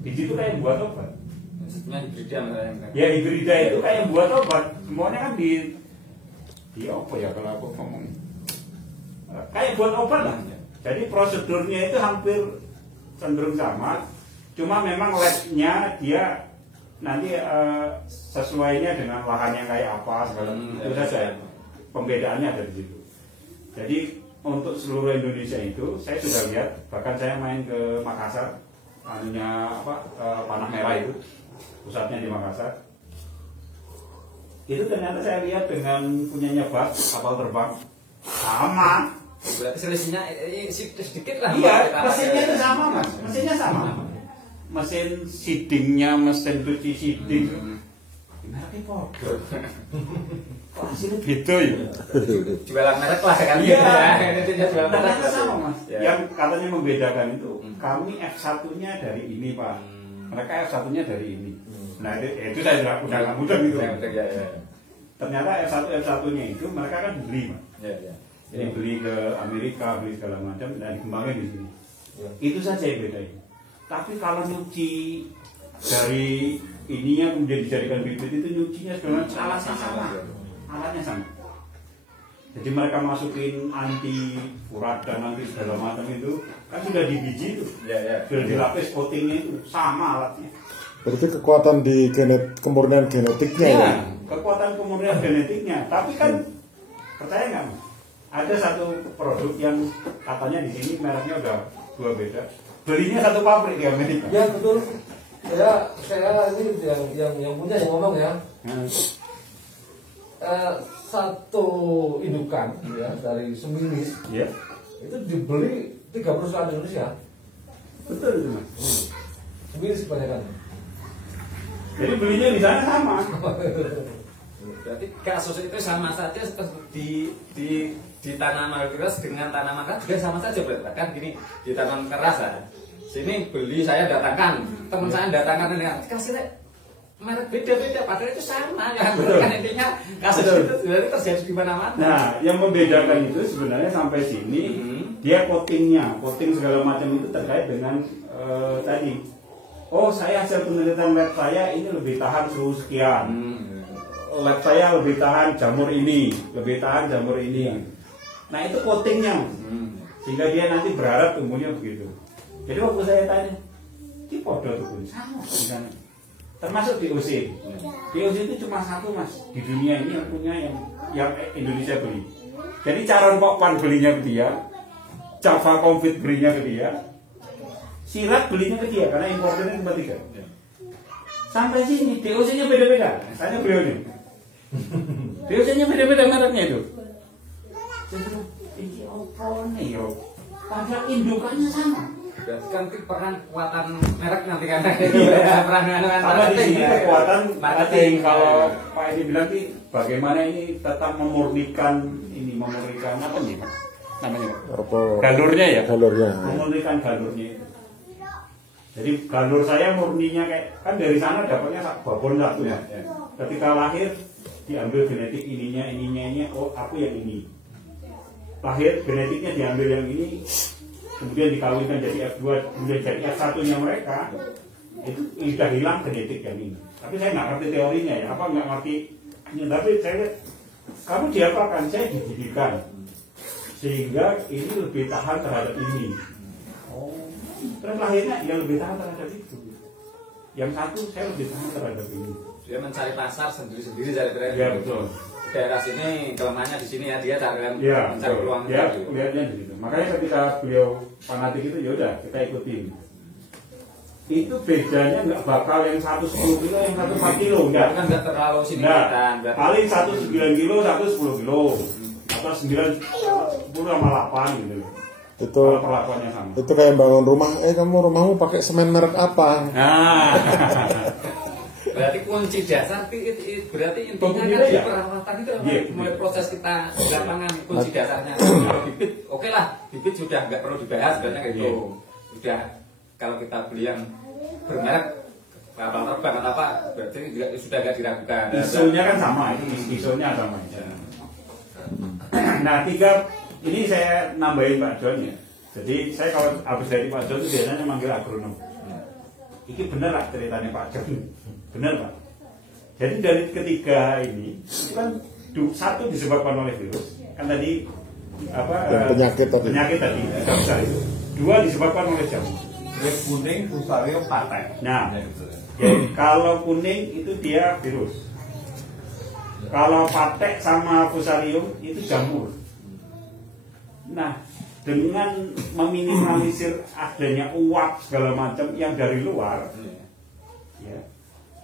Biji itu kayak buat obat. maksudnya hibrida ya hibrida itu kayak buat obat. Semuanya kan di apa ya kalau aku ngomong kayak buat obat lah. Jadi prosedurnya itu hampir cenderung sama. Cuma memang labnya dia nanti sesuainya dengan lahannya kayak apa segala itu saja. Pembedaannya ada di situ. Jadi untuk seluruh Indonesia itu saya sudah lihat, bahkan saya main ke Makassar, Panah Merah itu pusatnya di Makassar. Itu ternyata saya lihat dengan punyanya Bas kapal terbang sama. Berarti selisihnya sedikit lah. Iya, mesinnya itu sama mas, mesinnya sama. Mesin seedingnya, mesin cuci seeding. Mereknya podo. Kok hasilnya beda ya? Jualan merek lah kan? Iya. Intinya jualan merek. Ternyata sama mas. Yang katanya membedakan itu, kami F1-nya dari ini pak, mereka F1-nya dari ini. Nah itu saya udah nggak mudah gitu. Ternyata F1-nya itu mereka kan beli mas. Jadi beli ke Amerika, beli segala macam, dan dikembangin di sini. Itu saja yang bedain. Tapi kalau nyuci dari ininya kemudian dijadikan bibit itu nyucinya segala macam alatnya sama. Alatnya sama. Jadi mereka masukin anti urat dan anti segala macam itu kan sudah di biji itu, sudah dilapis coatingnya itu sama alatnya. Berarti kekuatan di kemurnian genetiknya ya? Kekuatan kemurnian genetiknya. Tapi kan percaya nggak mas? Ada satu produk yang katanya di sini mereknya udah dua beda. Belinya satu pabrik di Amerika. Ya betul. Saya ini yang punya yang ngomong ya. Satu indukan ya dari Seminis itu dibeli 3 perusahaan Indonesia. Betul itu mas. Seminis kebanyakan. Jadi belinya di sana sama. Berarti kasus itu sama saja di tanaman keras dengan tanaman keras juga sama saja berarti kan gini di tanaman keras ya. Sini beli saya datangkan, teman saya datangkan dengan kasih merek beda-beda padahal itu sama ya. Kan intinya kasus itu berarti terjadi di mana-mana. Nah, yang membedakan itu sebenarnya sampai sini dia coating segala macam itu terkait dengan tadi. Oh, saya hasil penelitian lab saya ini lebih tahan suhu sekian. Lab saya lebih tahan jamur ini, lebih tahan jamur ini. Nah itu coatingnya, sehingga dia nanti berharap tumbuhnya begitu. Jadi waktu saya tanya, ini podo tuh sama, misalnya. Termasuk DOC. DOC itu cuma satu mas di dunia ini yang punya yang Indonesia beli. Jadi Caron Pokpan belinya ke dia, Java Confit belinya ke dia, Sirat belinya ke dia karena importernya cuma 3. Sampai sini DOC-nya beda-beda. Tanya beliau nih. DOC-nya beda-beda mereknya itu. Ini apa nih yo? Padahal indukannya sama. Berarti kan peran kekuatan merek nanti kan. Peran sama di sini kekuatan marketing. Kalau Pak Edi bilang sih bagaimana ini tetap memurnikan apa nih namanya? Galurnya ya. Galurnya. Memurnikan galurnya. Jadi galur saya murninya kayak kan dari sana dapatnya babon satu ya. Ketika lahir diambil genetik ininya, oh aku yang ini. Lahir genetiknya diambil yang ini, kemudian dikawinkan jadi F2, kemudian jadi F1-nya mereka, itu sudah hilang genetik yang ini. Tapi saya nggak ngerti teorinya ya, nggak ngerti. Tapi saya, kamu diapakan? Saya dididikan sehingga ini lebih tahan terhadap ini. Oh, terus lahirnya yang lebih tahan terhadap itu. Yang satu saya lebih tahan terhadap ini. Dia mencari pasar sendiri-sendiri cari tren. Ya betul. Daerah sini kelemahannya di sini ya dia cari mencari peluang. Ya, lihatnya di situ. Makanya ketika beliau fanatik itu ya udah kita ikutin. Itu bedanya nggak bakal yang 110 kilo, yang 104 kilo enggak. Kan nggak terlalu signifikan. Paling 109 kilo, 110 kilo, atau 9, 10 sama 8 gitu. Itu perlakuannya sama. Itu kayak bangun rumah, kamu rumahmu pakai semen merek apa? Nah. Berarti kunci dasar berarti intinya kan di perawatan itu mulai proses kita di lapangan kunci dasarnya. Bibit, oke lah, bibit sudah nggak perlu dibahas sebenarnya kayak gitu. Sudah kalau kita beli yang bermerek kapal terbang atau apa, berarti juga sudah nggak diragukan. Isonya kan sama, isonya sama. Nah 3 ini saya nambahin Pak John ya. Jadi saya kalau habis dari Pak John itu biasanya manggil agronom. Ini bener lah ceritanya Pak John. Benar Pak. Jadi dari ketiga ini itu kan satu disebabkan oleh virus kan tadi penyakit tadi besar itu. 2 disebabkan oleh jamur. kuning, fusarium, patek. Nah, Ya, gitu. kalau kuning itu dia virus. Kalau patek sama fusarium itu jamur. Nah, dengan meminimalisir adanya uap segala macam yang dari luar, ya,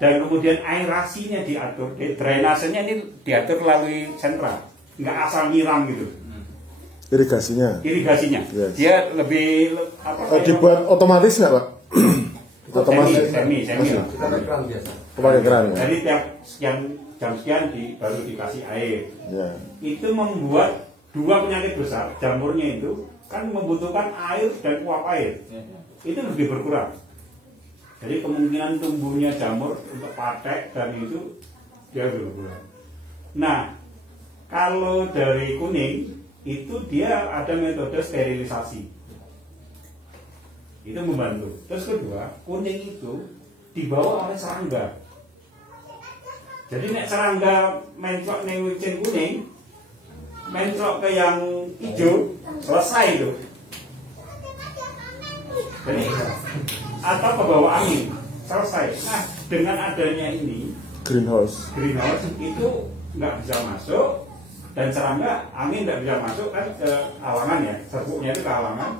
dan kemudian aerasinya diatur, drainasenya ini diatur melalui sentral, nggak asal nyiram gitu. Irigasinya. Irigasinya, dia lebih Dibuat otomatis nggak, Pak? Otomatis. semi lah. Kita pakai keran biasa. Pakai keran. Ya? Jadi tiap sekian jam sekian baru dikasih air. Ya. Itu membuat dua penyakit besar. Jamurnya itu kan membutuhkan air dan uap air. Itu lebih berkurang. Jadi kemungkinan tumbuhnya jamur untuk patek dan itu dia lebih berkurang. Nah, kalau dari kuning itu dia ada metode sterilisasi. Itu membantu. Terus kedua, kuning itu dibawa oleh serangga. Jadi nek serangga mencok ning wicin kuning, mencok ke yang hijau, selesai itu. Jadi atau ke bawah angin, selesai. Nah, dengan adanya ini Greenhouse itu nggak bisa masuk, dan serangga angin nggak bisa masuk kan ke alangan ya, serbuknya itu ke alangan.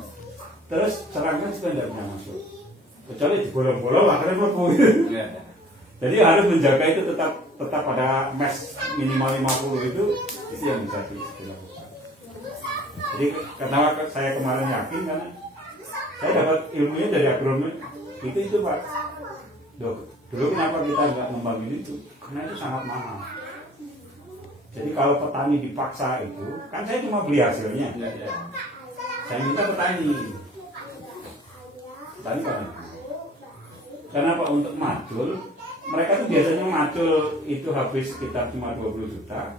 Terus serangga juga nggak bisa masuk, kecuali di bolong-bolong akhirnya mlebu. Jadi harus menjaga itu tetap pada mes minimal 50 itu yang bisa dilakukan. Jadi kenapa saya kemarin yakin karena saya dapat ilmunya dari agronom itu Pak. Dulu kenapa kita nggak ngembangin itu? Karena itu sangat mahal. Jadi kalau petani dipaksa itu, kan saya cuma beli hasilnya. Saya minta petani kan. Kenapa untuk macul? Mereka tuh biasanya macul itu habis sekitar cuma 20 juta.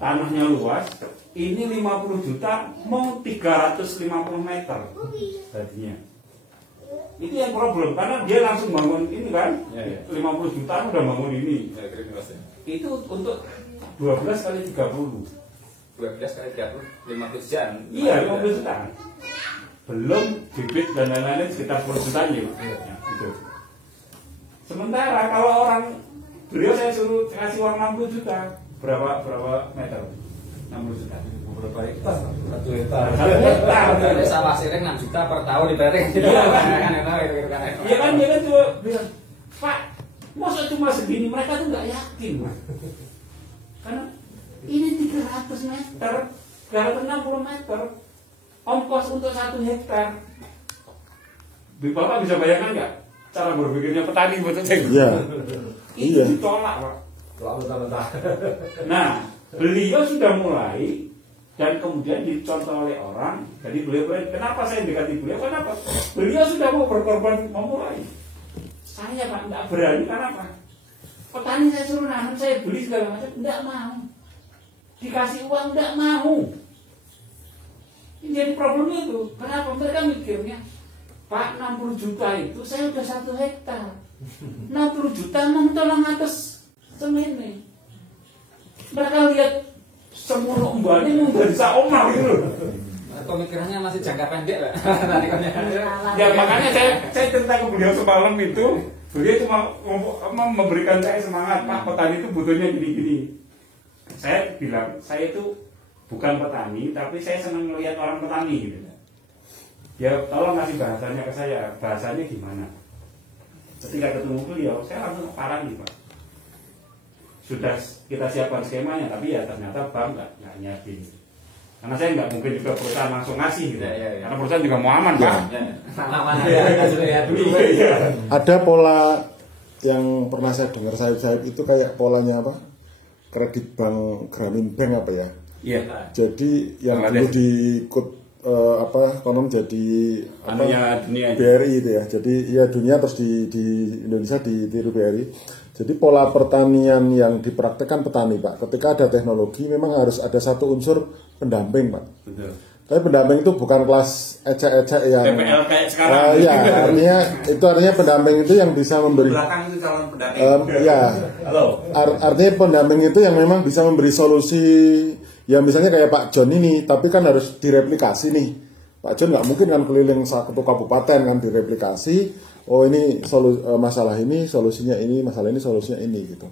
Tanahnya luas, ini 50 juta mau 350 meter tadinya. Itu yang problem karena dia langsung bangun ini kan, 50 juta udah bangun ini. Itu untuk 12 kali 30. 12 kali 30, 50 jam. Iya, 50 juta. Belum bibit dan lain-lain sekitar 10 juta gitu. Sementara kalau orang beliau saya suruh kasih uang 60 juta, berapa meter? 60 juta. Berapa hektar? 1 hektar. 1 hektar. Ada sawah sireng 6 juta per tahun ibaratnya. Iya kan dia kan cuma bilang, Pak, masa cuma segini? Mereka tuh nggak yakin, Mas. Karena ini 300 meter, 360 meter, ongkos untuk 1 hektar. Bapak bisa bayangkan nggak cara berpikirnya petani betul saya? Iya. Itu Iya. ditolak, Pak. Mentah-mentah. Nah, beliau sudah mulai dan kemudian dicontoh oleh orang. Jadi beliau, kenapa saya dekati beliau? Kenapa? Beliau sudah mau berkorban memulai. Saya Pak nggak berani, kenapa? Petani saya suruh nanam, saya beli segala macam, nggak mau. Dikasih uang nggak mau. Ini jadi problemnya itu. Kenapa? Mereka mikirnya, Pak 60 juta itu saya udah 1 hektar. 60 juta mau tolong atas semene. Mereka lihat semua mbaknya mau bisa omah gitu loh. Pemikirannya masih jangka pendek lah. Ya makanya saya cerita ke beliau semalam itu, beliau cuma memberikan saya semangat, Pak petani itu butuhnya gini-gini. Saya bilang, saya itu bukan petani, tapi saya senang melihat orang petani gitu. Ya tolong kasih bahasanya ke saya, bahasanya gimana? Ketika ketemu beliau, saya langsung parah nih Pak. Sudah kita siapkan skemanya, tapi ya ternyata bank nggak nyiapin. Karena saya nggak mungkin juga perusahaan langsung ngasih gitu. Karena perusahaan juga mau aman Pak. Ada pola yang pernah saya dengar sayap-sayap itu kayak polanya apa? Kredit Bank Gramin Bank apa ya? Iya. Jadi yang dulu diikut konon jadi dunia BRI itu ya. Jadi ya dunia terus di Indonesia ditiru BRI. Jadi pola pertanian yang dipraktekkan petani Pak. Ketika ada teknologi memang harus ada satu unsur pendamping Pak. Betul. Tapi pendamping itu bukan kelas ecek-ecek yang PPL kayak sekarang. Iya, artinya pendamping itu yang bisa memberi Belakang itu calon pendamping. ya. Halo. Artinya pendamping itu yang memang bisa memberi solusi. Ya misalnya kayak Pak John ini, tapi kan harus direplikasi nih. Pak John nggak mungkin kan keliling satu kabupaten kan direplikasi. Oh ini masalah ini solusinya ini, masalah ini solusinya ini gitu.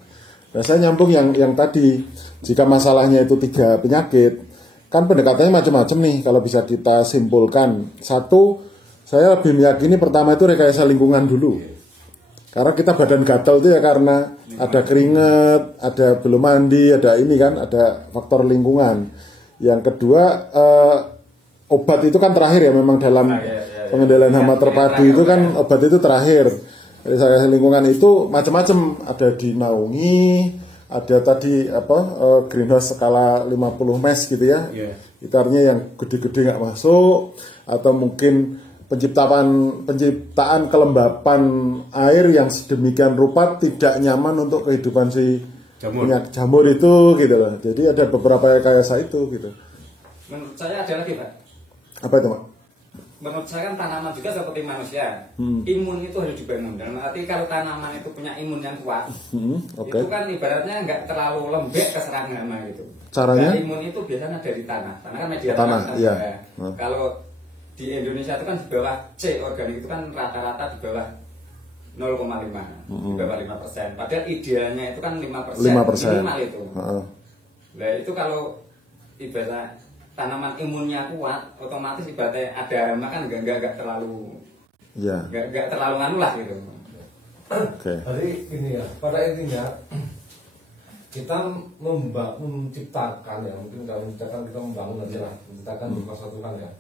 Nah saya nyambung yang tadi, jika masalahnya itu 3 penyakit, kan pendekatannya macam-macam nih kalau bisa kita simpulkan. Satu, saya lebih meyakini pertama itu rekayasa lingkungan dulu. Karena kita badan gatal itu ya karena ada keringat, ada belum mandi, ada ini kan, ada faktor lingkungan. Yang kedua, obat itu kan terakhir ya memang dalam pengendalian hama terpadu itu kan obat itu terakhir. Rekayasa lingkungan itu macam-macam, ada dinaungi, ada tadi greenhouse skala 50 mesh gitu ya. Itu artinya yang gede-gede nggak masuk, atau mungkin penciptaan kelembapan air yang sedemikian rupa tidak nyaman untuk kehidupan si jamur itu gitu loh. Jadi ada beberapa rekayasa itu gitu. Menurut saya ada lagi Pak. Apa itu Pak? Menurut saya kan tanaman juga seperti manusia, imun itu harus dibangun. Dalam arti kalau tanaman itu punya imun yang kuat, itu kan ibaratnya nggak terlalu lembek keserang hama gitu. Caranya? Nah, imun itu biasanya dari tanah kan media tanah. Iya. Kalau di Indonesia itu kan di bawah C organik itu kan rata-rata di bawah 0,5, di bawah 5%. Padahal idealnya itu kan 5%, minimal itu. Nah itu kalau ibarat tanaman imunnya kuat, otomatis ibaratnya ada hama kan nggak terlalu, nggak terlalu anu lah gitu. Jadi ini ya, pada intinya kita menciptakan ya, mungkin kalau menciptakan kita membangun aja lah, menciptakan mempersatukan ya.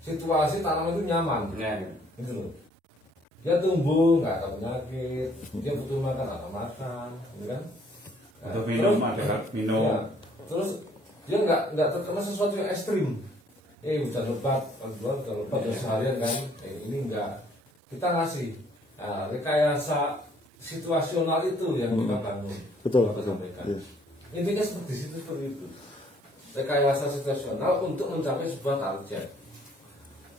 Situasi tanaman itu nyaman, gitu loh. Dia tumbuh nggak ada penyakit, dia butuh makan ada makan, gitu kan? Untuk minum ada minum. Ya, terus dia nggak terkena sesuatu yang ekstrim. Hujan lebat, hujan lebat seharian kan? Ini enggak. Kita ngasih rekayasa situasional itu yang kita bangun. Betul. Yes. Intinya seperti itu. Rekayasa situasional untuk mencapai sebuah target.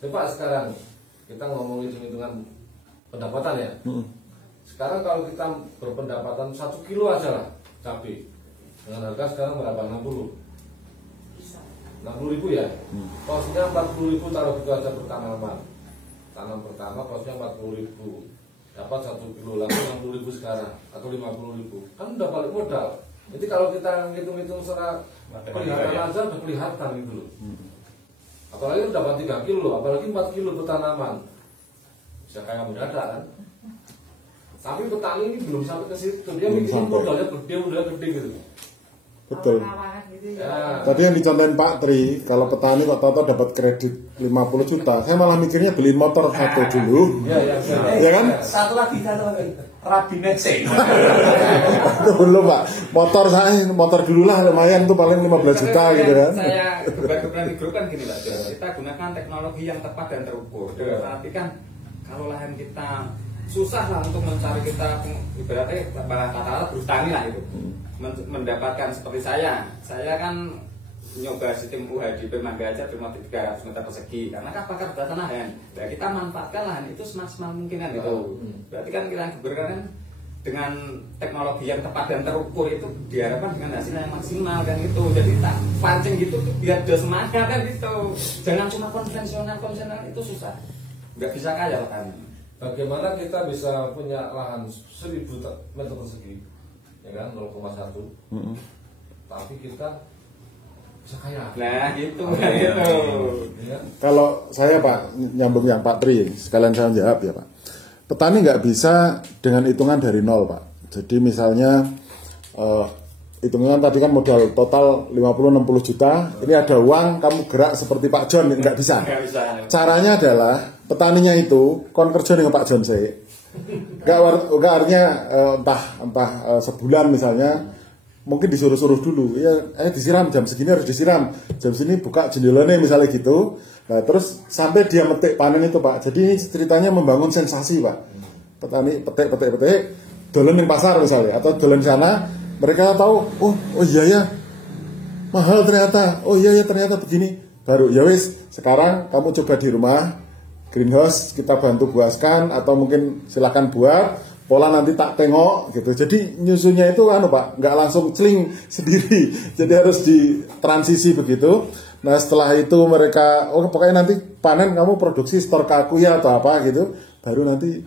Coba sekarang kita ngomongin hitung-hitungan pendapatan ya. Sekarang kalau kita berpendapatan 1 kilo aja lah cabai dengan harga sekarang berapa? 60.000 ya. Kosnya 40.000 taruh gitu aja per tanaman. Tanam pertama kosnya 40.000. Dapat 1 kilo lagi 60.000 sekarang atau 50.000. Kan udah balik modal. Jadi kalau kita hitung-hitung secara kelihatan aja udah kelihatan gitu loh. Apalagi dapat 3 kilo, apalagi 4 kilo per tanaman. Bisa kayak mendadak kan. Tapi petani ini belum sampai ke situ. Dia bikin modalnya gede gitu. Betul. Tadi yang dicontohin Pak Tri, kalau petani kok tahu dapat kredit 50 juta, saya malah mikirnya beli motor satu dulu. Ya kan? Satu lagi. Rabinet sih. Belum Pak, motor dulu lah lumayan tuh paling 15 juta gitu kan. Saya kebetulan di grup kan gini Pak, kita gunakan teknologi yang tepat dan terukur. Berarti kan kalau lahan kita susah lah untuk mencari kita ibaratnya kata-kata bertani lah itu. Mendapatkan seperti saya kan nyoba sistem UHDP Mangga aja cuma 300 meter persegi karena kan pakar data lahan. Nah, kita manfaatkan lahan itu semaksimal mungkin kan itu. Berarti kan kita berikan dengan teknologi yang tepat dan terukur itu diharapkan dengan hasil yang maksimal kan itu. Jadi tak pancing gitu biar dia semangat kan gitu. Jangan cuma konvensional itu susah. Nggak bisa kaya petani. Bagaimana kita bisa punya lahan 1000 meter persegi, ya kan 0,1, tapi kita bisa kaya. Nah gitu. Ya. Kalau saya Pak nyambung yang Pak Tri, sekalian saya jawab ya Pak. Petani nggak bisa dengan hitungan dari nol Pak. Jadi misalnya hitungan tadi kan modal total 50-60 juta, ini ada uang kamu gerak seperti Pak John, nggak bisa. Caranya adalah petaninya itu kon kerja dengan Pak John saya. Nggak artinya entah sebulan misalnya, mungkin disuruh-suruh dulu. Ya, disiram jam segini harus disiram. Jam sini buka jendelanya misalnya gitu. Nah, terus sampai dia metik panen itu Pak. Jadi ini ceritanya membangun sensasi Pak. Petani petik, dolen di pasar misalnya atau dolen sana, mereka tahu, oh iya ya, mahal ternyata. Oh iya ya ternyata begini. Baru ya wis, sekarang kamu coba di rumah greenhouse kita bantu buaskan atau mungkin silakan buat pola nanti tak tengok gitu. Jadi nyusunnya itu Pak, nggak langsung celing sendiri. Jadi harus di transisi begitu. Nah setelah itu mereka, oh pokoknya nanti panen kamu produksi stor ke aku ya atau apa gitu, baru nanti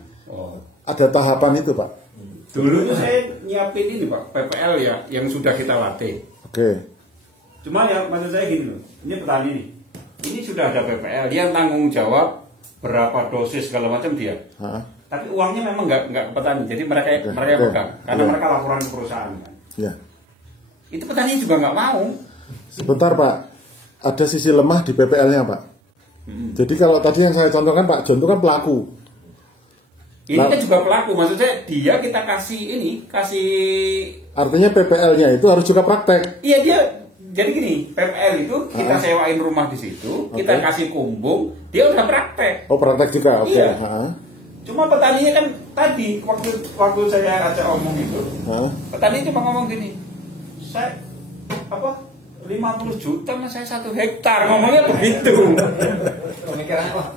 ada tahapan itu Pak. Dulu tuh saya nyiapin ini Pak, PPL ya, yang sudah kita latih. Oke. Cuma ya maksud saya gini loh, ini petani nih, ini sudah ada PPL, dia tanggung jawab berapa dosis segala macam dia. Tapi uangnya memang nggak ke petani, jadi mereka yang pegang, karena mereka laporan ke perusahaan kan. Ya. Itu petani juga nggak mau. Sebentar Pak, ada sisi lemah di PPL-nya Pak. Jadi kalau tadi yang saya contohkan Pak John itu kan pelaku. Ini kan juga pelaku, maksudnya dia kita kasih Artinya PPL-nya itu harus juga praktek. Iya dia, jadi gini, PPL itu kita sewain rumah di situ, kita kasih kumbung, dia udah praktek. Oh praktek juga, oke. Iya. Cuma petaninya kan tadi waktu saya ajak omong itu, petani cuma ngomong gini, saya 50 juta mas saya 1 hektar, ngomongnya begitu. Pemikirannya wah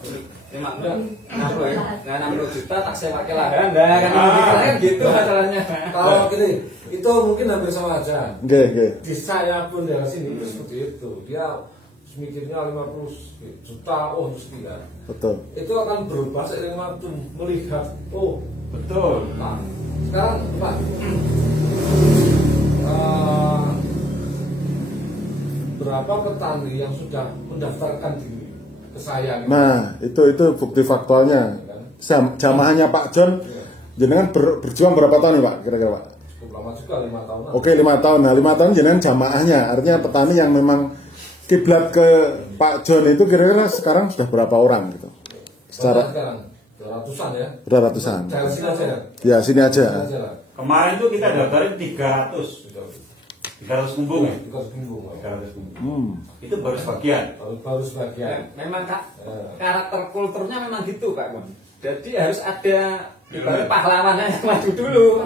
60 juta tak sewa ke lahan dah kan gitu masalahnya. Kalau gini, itu mungkin hampir sama aja. Di saya pun dari sini itu seperti itu. Dia mikirnya 50 juta, oh mesti kan. Betul. Itu akan berubah seiring waktu melihat, oh betul. Nah, sekarang Pak, berapa petani yang sudah mendaftarkan diri ke saya? Gitu? Nah, itu bukti faktualnya. Jamaahnya Pak John, jenengan berjuang berapa tahun nih Pak? Kira-kira Pak? Cukup lama juga, 5 tahun. Oke, 5 tahun. Nah, 5 tahun jenengan jamaahnya, artinya petani yang memang kiblat ke Pak John itu kira-kira sekarang sudah berapa orang gitu? Secara sekarang ratusan ya? Udah ratusan. Dari sini aja. Ya, sini aja. Kemarin tuh kita daftarin 300 kumbung ya? 300 kumbung. Itu baru sebagian. Baru sebagian. Memang karakter kulturnya memang gitu Pak. Jadi harus ada ibarat pahlawannya yang maju dulu.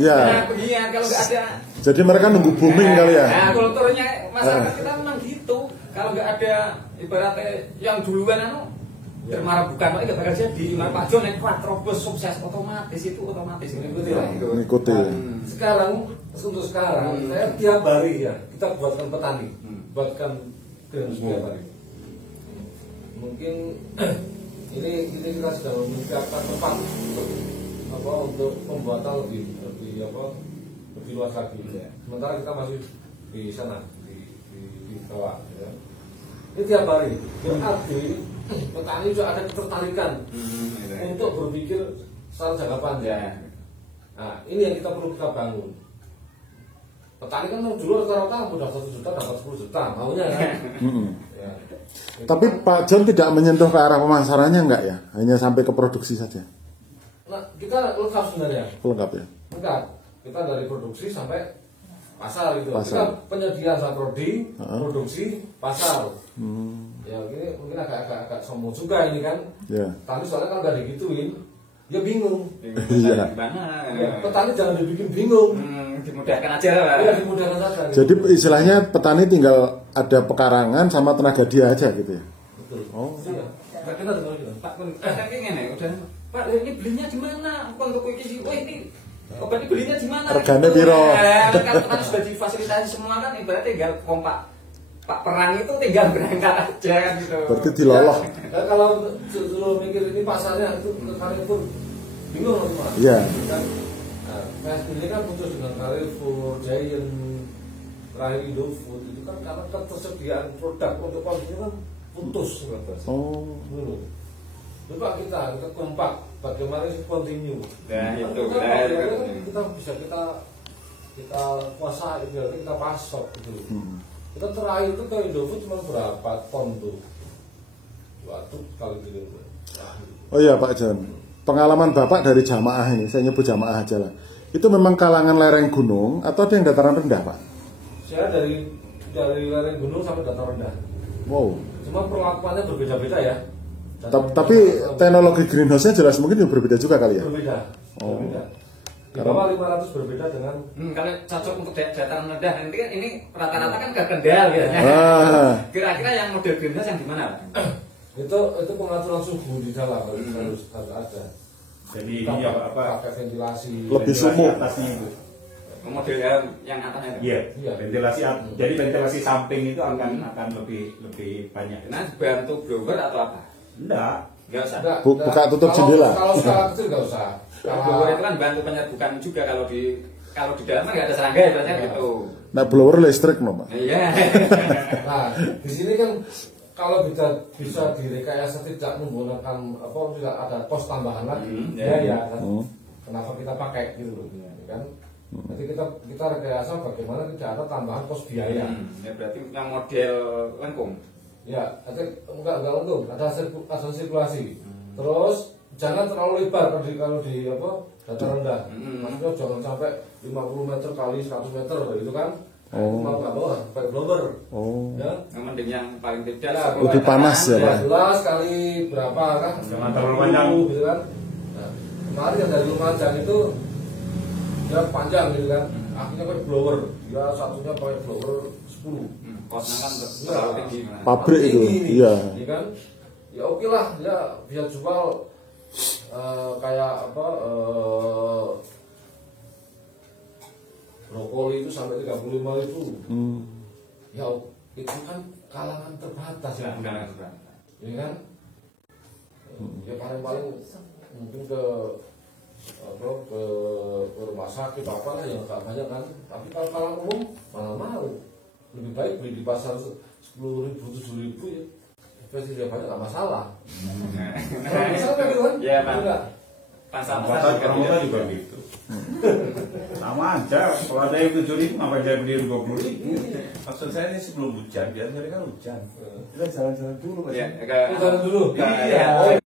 Ya. Iya, kalau nggak ada. Jadi mereka nunggu booming kali ya? Nah, kulturnya masyarakat kita memang gitu. Kalau nggak ada ibaratnya yang duluan termarah bukan Pak, nggak bakal jadi. Pak John yang kuat, terobos sukses otomatis mengikuti lah. Mengikuti. Sekarang untuk sekarang saya tiap hari ya kita buatkan petani, buatkan dengan setiap hari. Mungkin ini kita sudah mempersiapkan tempat untuk pembuatan lebih luas lagi. Sementara kita masih di sana di bawah. Ya. Ini tiap hari berarti petani juga ada ketertarikan untuk berpikir secara jangka panjang. Nah, ini yang kita perlu kita bangun. Petani kan dulu rata-rata udah 1 juta dapat 10 juta maunya kan. Ya. Tapi Pak John tidak menyentuh ke arah pemasarannya enggak ya? Hanya sampai ke produksi saja. Nah, kita lengkap sebenarnya. Lengkap ya. Lengkap. Kita dari produksi sampai pasar itu. Pasar. Kita penyediaan saprodi, produksi, pasar. Ya ini mungkin agak sombong juga ini kan. Ya. Tapi soalnya kalau nggak digituin, dia bingung. Iya. Ya, petani jangan dibikin bingung. Dimudahkan aja lah. Iya, dimudahkan saja. Jadi istilahnya petani tinggal ada pekarangan sama tenaga dia aja gitu ya. Betul. Oh. Iya. Kita dengar gitu. Pak, tapi ngene udah. Pak, ini belinya di mana? Untuk iki oh ini obat ini belinya di mana? Regane piro? Kan sudah difasilitasi semua kan ibaratnya tinggal kompak. Pak perang itu tinggal berangkat aja kan gitu. Berarti diloloh. Nah, kalau dulu mikir ini pasarnya itu Carrefour bingung loh Mas. Iya. Nah, sendiri kan putus dengan Carrefour, Giant, terakhir Indofood itu kan karena ketersediaan produk untuk konsumsi kan putus. Oh. Dulu. Lupa kita kompak bagaimana sih continue. Nah, itu kita bisa kita kuasai, kita pasok gitu. Kita terakhir itu ke Indofood cuma berapa ton tuh? 2 kali gitu. Oh iya Pak John, pengalaman Bapak dari jamaah ini, saya nyebut jamaah aja lah. Itu memang kalangan lereng gunung atau ada yang dataran rendah Pak? Saya dari lereng gunung sampai dataran rendah. Wow. Cuma perlakuannya berbeda-beda ya. Tapi teknologi greenhouse-nya jelas mungkin juga berbeda juga kali ya? Berbeda. Oh. Berbeda. Di bawah 500 berbeda dengan kalau cocok untuk dataran rendah nanti kan ini rata-rata kan ke Kendal gitu. Kira-kira yang model greenhouse yang gimana? itu pengaturan suhu di dalam harus ada. Jadi ini apa pakai ventilasi lebih sumuk. atasnya itu. Model yang atasnya itu. Iya, Iya. ventilasi jadi ventilasi samping itu akan lebih banyak. Nah, bantu blower atau apa? Enggak. Enggak usah. Enggak, Buka tutup jendela. Kalau skala kecil nggak usah. Blower itu kan bantu penyerbukan juga kalau di dalam kan nggak ada serangga ya biasanya gitu. Nah, blower listrik no, Pak. Iya. Nah, di sini kan kalau bisa direkayasa tidak menggunakan apa tidak ada kos tambahan lagi, ya kan. Kenapa kita pakai gitu loh, ya kan? Jadi kita rekayasa bagaimana tidak ada tambahan kos biaya. Ya berarti yang model lengkung. Ya, enggak lengkung, ada sirkulasi. Terus jangan terlalu lebar kalau di apa dataran rendah. Maksudnya jangan sampai 50 meter kali 100 meter gitu kan. Mau nggak bawa pakai blower. Ya. Yang penting yang paling tidak Ya, lebih panas ya, Pak. 12 kali berapa kan? Jangan terlalu panjang. Gitu kan. Nah, kemarin yang dari Lumajang itu dia panjang gitu kan. Akhirnya pakai blower. Dia satunya pakai blower 10. Kosnya kan terlalu tinggi. Pabrik itu, Tinggi, iya. ya kan? Ya oke lah, ya bisa jual kayak apa brokoli itu sampai 35.000. Ya itu kan kalangan terbatas ya. Ya kan? Ya paling mungkin ke rumah sakit apa lah yang nggak banyak kan. Tapi kalau kalangan umum mana mau, lebih baik beli di pasar 10.000 7.000 ya. Pasti dia banyak nggak masalah. Masalah gitu kan? Iya, Pak. Enggak. Pasar juga gitu. Sama aja, kalau ada yang 7.000 ngapain jadi beli 20.000? Maksud saya ini sebelum hujan, biar mereka hujan. Kita jalan-jalan dulu, Pak. Ya, Jalan dulu. Iya.